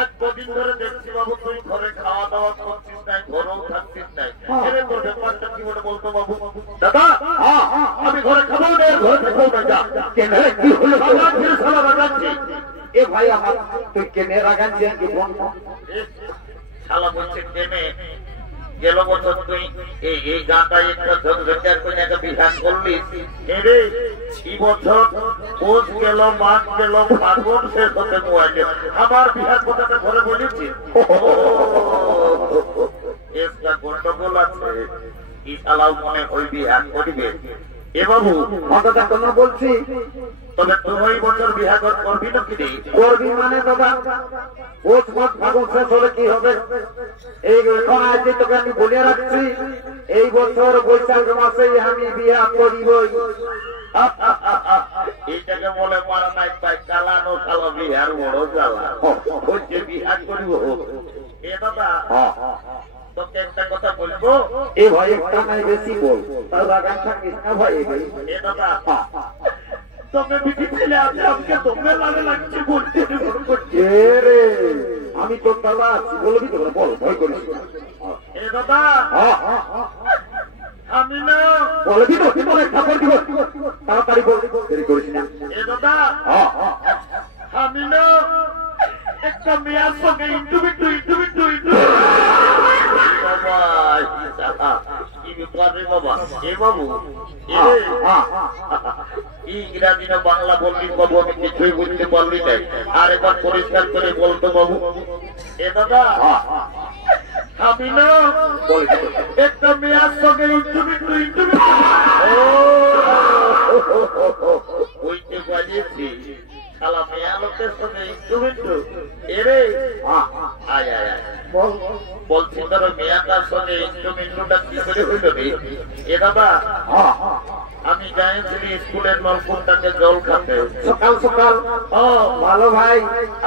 আজ কদিন ধরে দেখছি বাবু তুই ঘরে খাওয়া দাওয়া করছিস নাই, ঘরেও থাকছিস নাই। এরে তোর ব্যাপারটা কি বলে বলতো বাবু। দাদা আমি ঘরে খাবো না, ঘরে থাকবো না। যা কেন কি হলো? সালা রাগাচ্ছি। এ ভাই আমার, তুই কেনে রাগাচ্ছি কি বোন? শালা বলছে কেনে গেল বছর তুই এই গাঁটা একটা ঝঞ্ঝার করে একটা বিধান করলি। এরে এই বছর পৌষ গেল, মাঘ গেল, ফাগুন শেষ হতে মোয়াইলে আমার বিহার কথাটা ঘরে বলেছি। একটা গন্ডগোল আছে, কি শালাও মনে ওই বিহার করিবে। এ বাবু দাদা কেন বলছি, তবে তুই বছর বিহার করবি না কি? করবি মানে দাদা, পৌষ মাস ফাগুন শেষ হলে কি হবে? এই এখন আজকে তোকে আমি বলে রাখছি, এই বছর বৈশাখ মাসেই আমি বিয়া করিব। এইটাকে বলে মারা নাই পাই চালানো, চালা বিহার বড় চালা বলছে বিহার করিব। এ দাদা তোকে একটা কথা বলবো। এ ভাই একটা নাই বেশি বল, তার রাগান থাকিস না ভাই। এ দাদা তোকে বিধি ছেলে আছে, আমাকে তোমরা লাগে লাগছে বলতে রে, আমি তোর দাদা আছি, বলবি তো বল, ভয় করিস। এ দাদা আমি না বলবি তো, কি বলে খাবার দিব, তাড়াতাড়ি বল, দেরি করিস না। এ দাদা আমি না একটা মেয়ার সঙ্গে ইন্টু বিটু ইন্টু বিটু ইন্টু। বাবা কি ব্যাপার রে বাবা। এ বাবু ইংরাজি না বাংলা বললিস বাবু, আমি কিছুই বুঝতে পারলি না। আর এবার পরিষ্কার করে বলতো বাবু। এ দাদা আমি না একটা মেয়ার সঙ্গে ইন্টু বিটু ইন্টু বিটু বুঝতে পারিয়েছি। শালা মেয়া লোকের সঙ্গে ইন্টু বিটু। এরে আয় আয় আয় বলছি, তোর মেয়াটার সঙ্গে ইন্টু বিটুটা কি করে হইল রে? এ দাদা আমি যাইছিলি স্কুলের নলকূপটাকে জল খাতে সকাল সকাল। ভালো ভাই।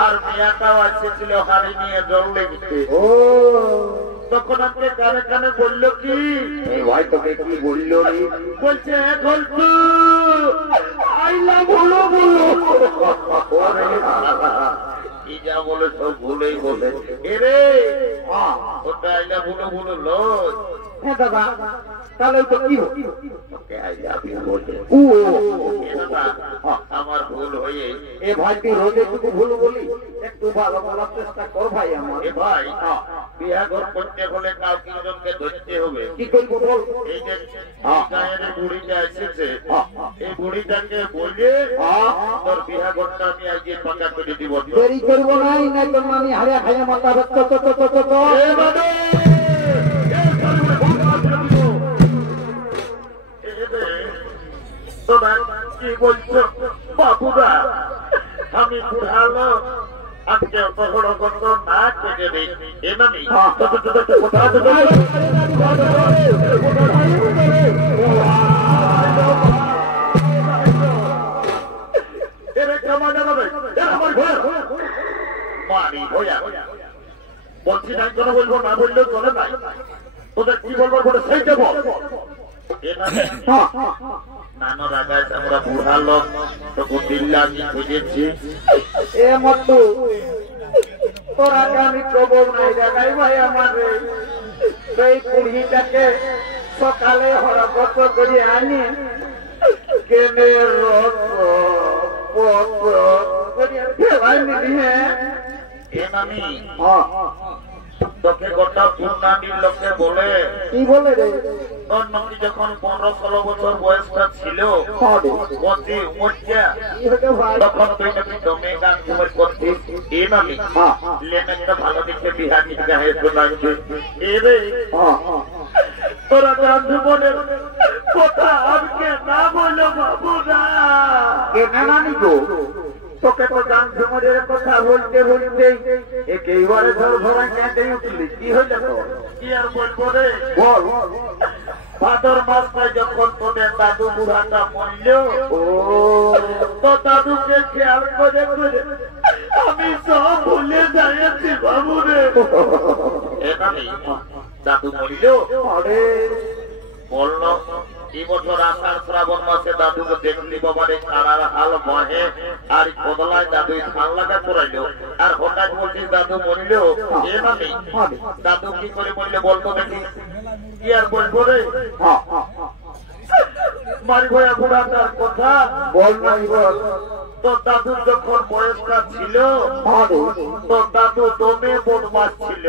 আর মেয়াটাও আসছিল হাড়ি নিয়ে জল লেগেছে। ও তখন আমাকে কানে কানে বললো কি, ভাই তোকে কি বললো? বলছে গল্পু আইলা বলো বলো। কি যা বলে সব ভুলেই বলে। এরে ওটা আইলা বলো বলো লয়। হ্যাঁ দাদা, তাহলে তো কি আমার ভুল হয়ে। এ ভাই তুই রোজ একটু ভুল বলি, একটু ভালো বলার চেষ্টা কর ভাই আমার। এ ভাই বিয়া ঘর করতে হলে কাউকে একজনকে ধরতে হবে। কি করবো বল? এই যে গায়ের বুড়িটা এসেছে, এই বুড়িটাকে বলে তোর বিহা ঘরটা আমি আজকে পাকা করে দিব। দেরি করবো নাই, না তোর আমি হারিয়া খাইয়া মাথা তোরা কি বলছো বাবুরা? আমি বুড়ালো আজকে কখনো কখনো না কেটে দিই এমনি বলছি না কেন বলবো, না বললেও চলে নাই। তোদের কি বলবো বলে সেই যাবো নানো রাগায় আমরা বুড়া লোক তখন দিল্লা আমি খুঁজেছি। এ মতো তোর আগে আমি প্রবল নাই রাগাই ভাই আমার সেই কুড়িটাকে সকালে হরকত করে আনি কেনে রস ফেলাই নিবি। হ্যাঁ তোকে গোটা পূর্ণামীর লোকে বলে কি বলে রে? তোর নাকি যখন 15-16 বছর বয়সটা ছিল তখন তুই নাকি দমে গান ঘুমের করছিস। এ নামি লেন একটা ভালো দিকে বিহারি গায়ে শোনাচ্ছে। এরে তোরা গান জীবনের কথা আজকে না বললো বাবুরা কেন নানি গো? তোকে তো গান ঝুমরের কথা বলতে বলতে একেবারে ধর ধরা কেটে উঠলি। কি হইল তো? কি আর বলবো রে? বল। ভাদর মাসটায় যখন তোদের দাদু বুড়াটা মরল, তো দাদুকে খেয়াল করে করে আমি সব ভুলে যাইছি বাবু রে। দাদু মরিল বলল এই বছর আষাঢ় শ্রাবণ মাসে দাদুকে দেখলি বাবারে কারার হাল বহে আর বদলায় দাদু ধান লাগা করাইল। আর হঠাৎ বলছিস দাদু মরিল। এ মানে দাদু কি করে মরিল বলতো দেখি? কি আর বলবো রে? মারি ভয়া বুড়াটার কথা বল নাই বল। তোর দাদুর যখন বয়সটা ছিল তোর দাদু দমে বদমাস ছিল।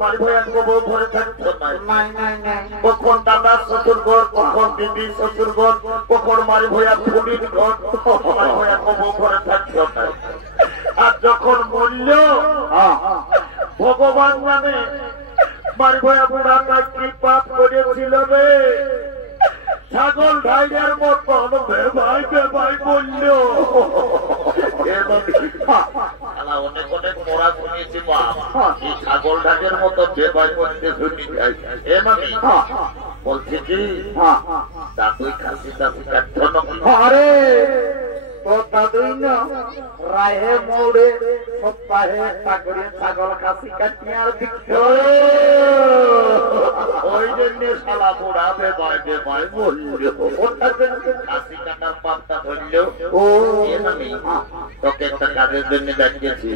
মারি ভয়াকে বউ ঘরে থাকতো না। কখন দাদার শ্বশুর ঘর, কখন দিদির শ্বশুর ঘর, কখন মারি ভয়া ফুলির ঘর, মারি ভয়াকে বউ ঘরে থাকতো না। আর যখন মরল ভগবান মানে মারি ভয়া বুড়াটা কি পাপ করেছিল রে? ছাগল ঢাইয়ের মতন বেভাই বেভাই বলল। অনেক অনেক মরা শুনিয়েছি মা, এই ছাগল ঢাকের মতো বেভাই বলতে শুনি যাই। এ মানে বলছি কি দাদুই খাসি টাসি কাটতো নাকি? আরে তোর দাদুই না রায়ে মোড়ে সপ্তাহে একটা করে ছাগল খাসি কাটিয়ে আর দিচ্ছ। ওই জন্য শালা বুড়া বেভাই বেভাই বলল। খাসি কাটার পাপটা ধরল। তোকে একটা কাজের জন্য দেখিয়েছি।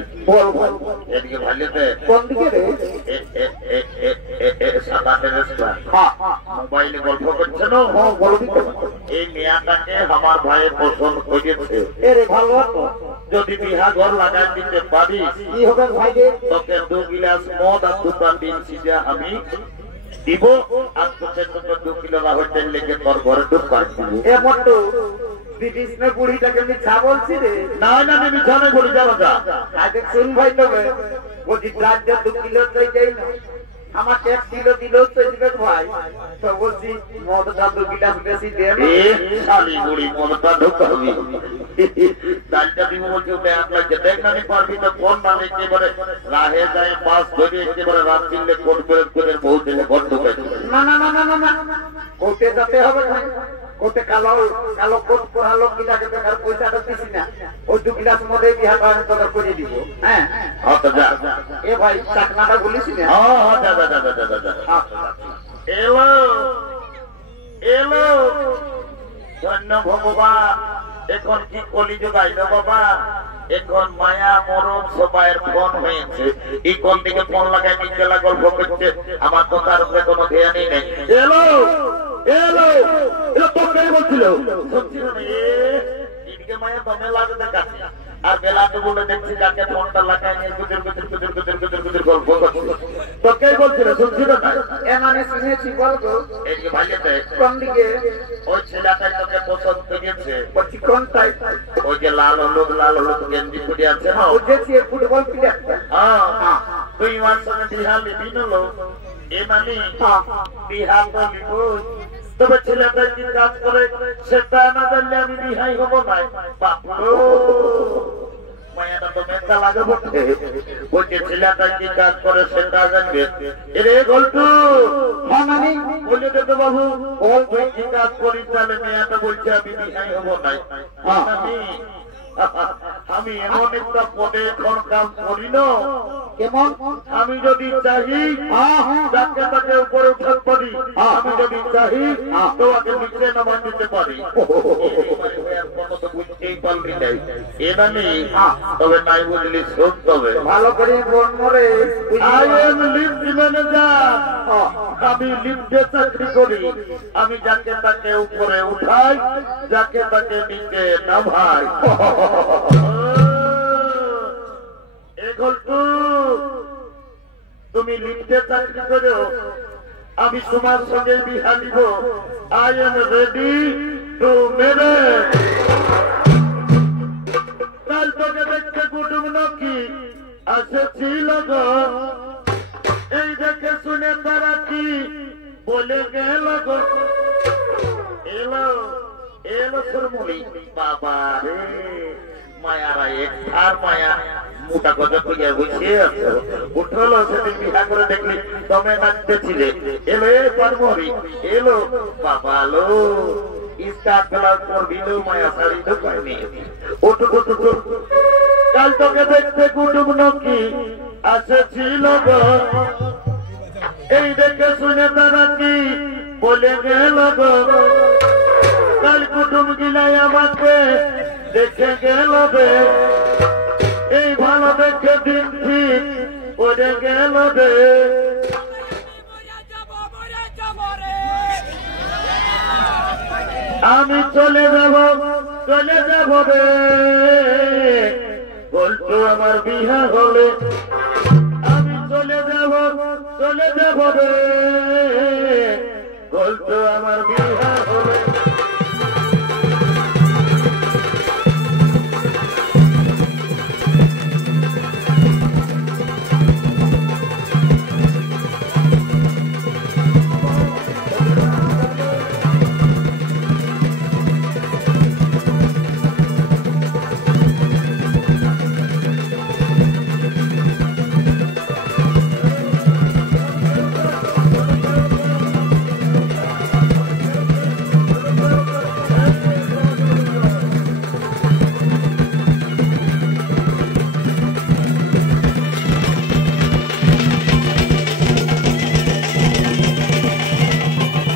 এদিকে ভালোতে কোন দিকে রে? সাদা টেরেসটা মোবাইলে গল্প করছে না? এই মেয়াটাকে আমার ভাইয়ের পছন্দ করেছে। ভালো যদি বিহা ঘর লাগাই দিতে পারি কি হবে ভাইকে? তোকে 2 গিলাস মদ আর 2টা ডিম সিজা আমি দিব। আর তোকে 2 কিলো রাহতের লেগে তোর ঘরে ঢুকবার দিব। এ মতো দিদিস না বুড়িটাকে মিথ্যা বলছি রে? না না আমি মিথ্যা নয় বলি যাবো যা। আজ শুন ভাই তবে বলছি রাজ্য 2 কিলো তো যাই না, আমাকে 1 কিলো দিল তো দিবে ভাই। তো বলছি মদটা 2 গিলাস বেশি দেন। শালি বুড়ি মদটা ঢুকাবি ডালটা দিব বলছি ওটা আপনাকে দেখ না পারবি তো কোন মানে একেবারে রাহে যায় পাস ধরে একেবারে রাত দিলে কোট করে করে বহু দিলে ঘর ঢুকাই। না না না না না না কোটে যেতে হবে ভাই। কোটে কালো কালো কোট পরালো কিলাকে দেখার পয়সাটা দিছি না। ওই 2 গিলাস মদে বিহাটা আমি তোকে করে দিব। হ্যাঁ আচ্ছা যা। এ ভাই চাকনাটা বলিস না? হ্যাঁ যা যা যা যা যা। এলো এলো ধন্য ভগবান। এখন কি কলিযুগ আইল বাবা? এখন মায়া মরণ সবাইয়ের ফোন হয়েছে। এই কোন দিকে ফোন লাগাই নিচেলা গল্প করছে, আমার তো তার উপরে কোনো ধ্যানই নেই। এলো এলো এলো তোকে বলছিল শুনছিল না? এদিকে মায়া দমে লাগে দেখাচ্ছে আর বেলাতে বলে দেখছি কাকে ফোনটা লাগাই নিয়ে গুজর গুজর গুজর গুজর গুজর গুজর গল্প করছে। তো কে বলছিল শুনছিল না? এমনি শুনেছি, বলবো এই যে ভাইয়াতে কোন দিকে ওই ছেলেটাই তোকে পছন্দ করেছে। বলছি কোনটাই? ওই যে লাল হলুদ গেঞ্জি পরে আছে না, বুঝেছি ফুটবল প্লেয়ারটা। হ্যাঁ তুই আমার সঙ্গে বিহার লিবি নলো এ মানে বিহার তো লিব। তবে ছেলেটা কি কাজ করে সেটা না জানলে আমি বিহাই হবো না। বাপুরো মায়াটা তো মেটা লাগে বলছে। বলছে ছেলেটা কি কাজ করে সেটা জানবে। এরে গল্টু বলে দেবে বাবু তুই কি কাজ করিস তাহলে মেয়াটা বলছে আমি বিহাই হবো না। আমি এমন একটা পদে এখন কাজ করি না, কেমন? আমি যদি চাহি যাকে তাকে উপরে উঠাতে পারি, আমি যদি চাহি তোমাকে নিচে নামান দিতে পারি। বুঝতেই পারলি নাই এ নামি, তবে নাই বুঝলি শোধ তবে ভালো করে মরে। আই এম লিফট ম্যানেজার, আমি লিফটে চাকরি করি। আমি যাকে তাকে উপরে উঠাই, যাকে তাকে নিচে নামাই। তুমি লিফটে চাকরি করো, আমি তোমার সঙ্গে বিহা দিব। I am ready to marriage. কাল তোকে দেখতে কুটুম নাকি আসেছিল গো, এই দেখে শুনে তারা কি বলে গেল গো। এলো এলো সুরমুলি বাবা রে, মায়ারা একটার মায়া মোটা কথা কইয়া বসে আছে। উঠলো সেদিন বিহা করে দেখলি তুমি নাচতেছিলে। এলো এ পারমরি এলো বাবা লো স্টার খেলা করবি লো, মায়া শাড়ি তো পাইনি। ওটু ওটু কাল তোকে দেখতে কুটুম নাকি আসেছিল গো, এই দেখে শুনে তারা কি বলে গেল গো। কাল কুটুম গিলাই আমাকে দেখে গেল রে, এই ভালো দেখে দিন ঠিক করে গেল রে। আমি চলে যাব রে, বলতো আমার বিহা হলে আমি চলে যাব রে, বলতো আমার বিহা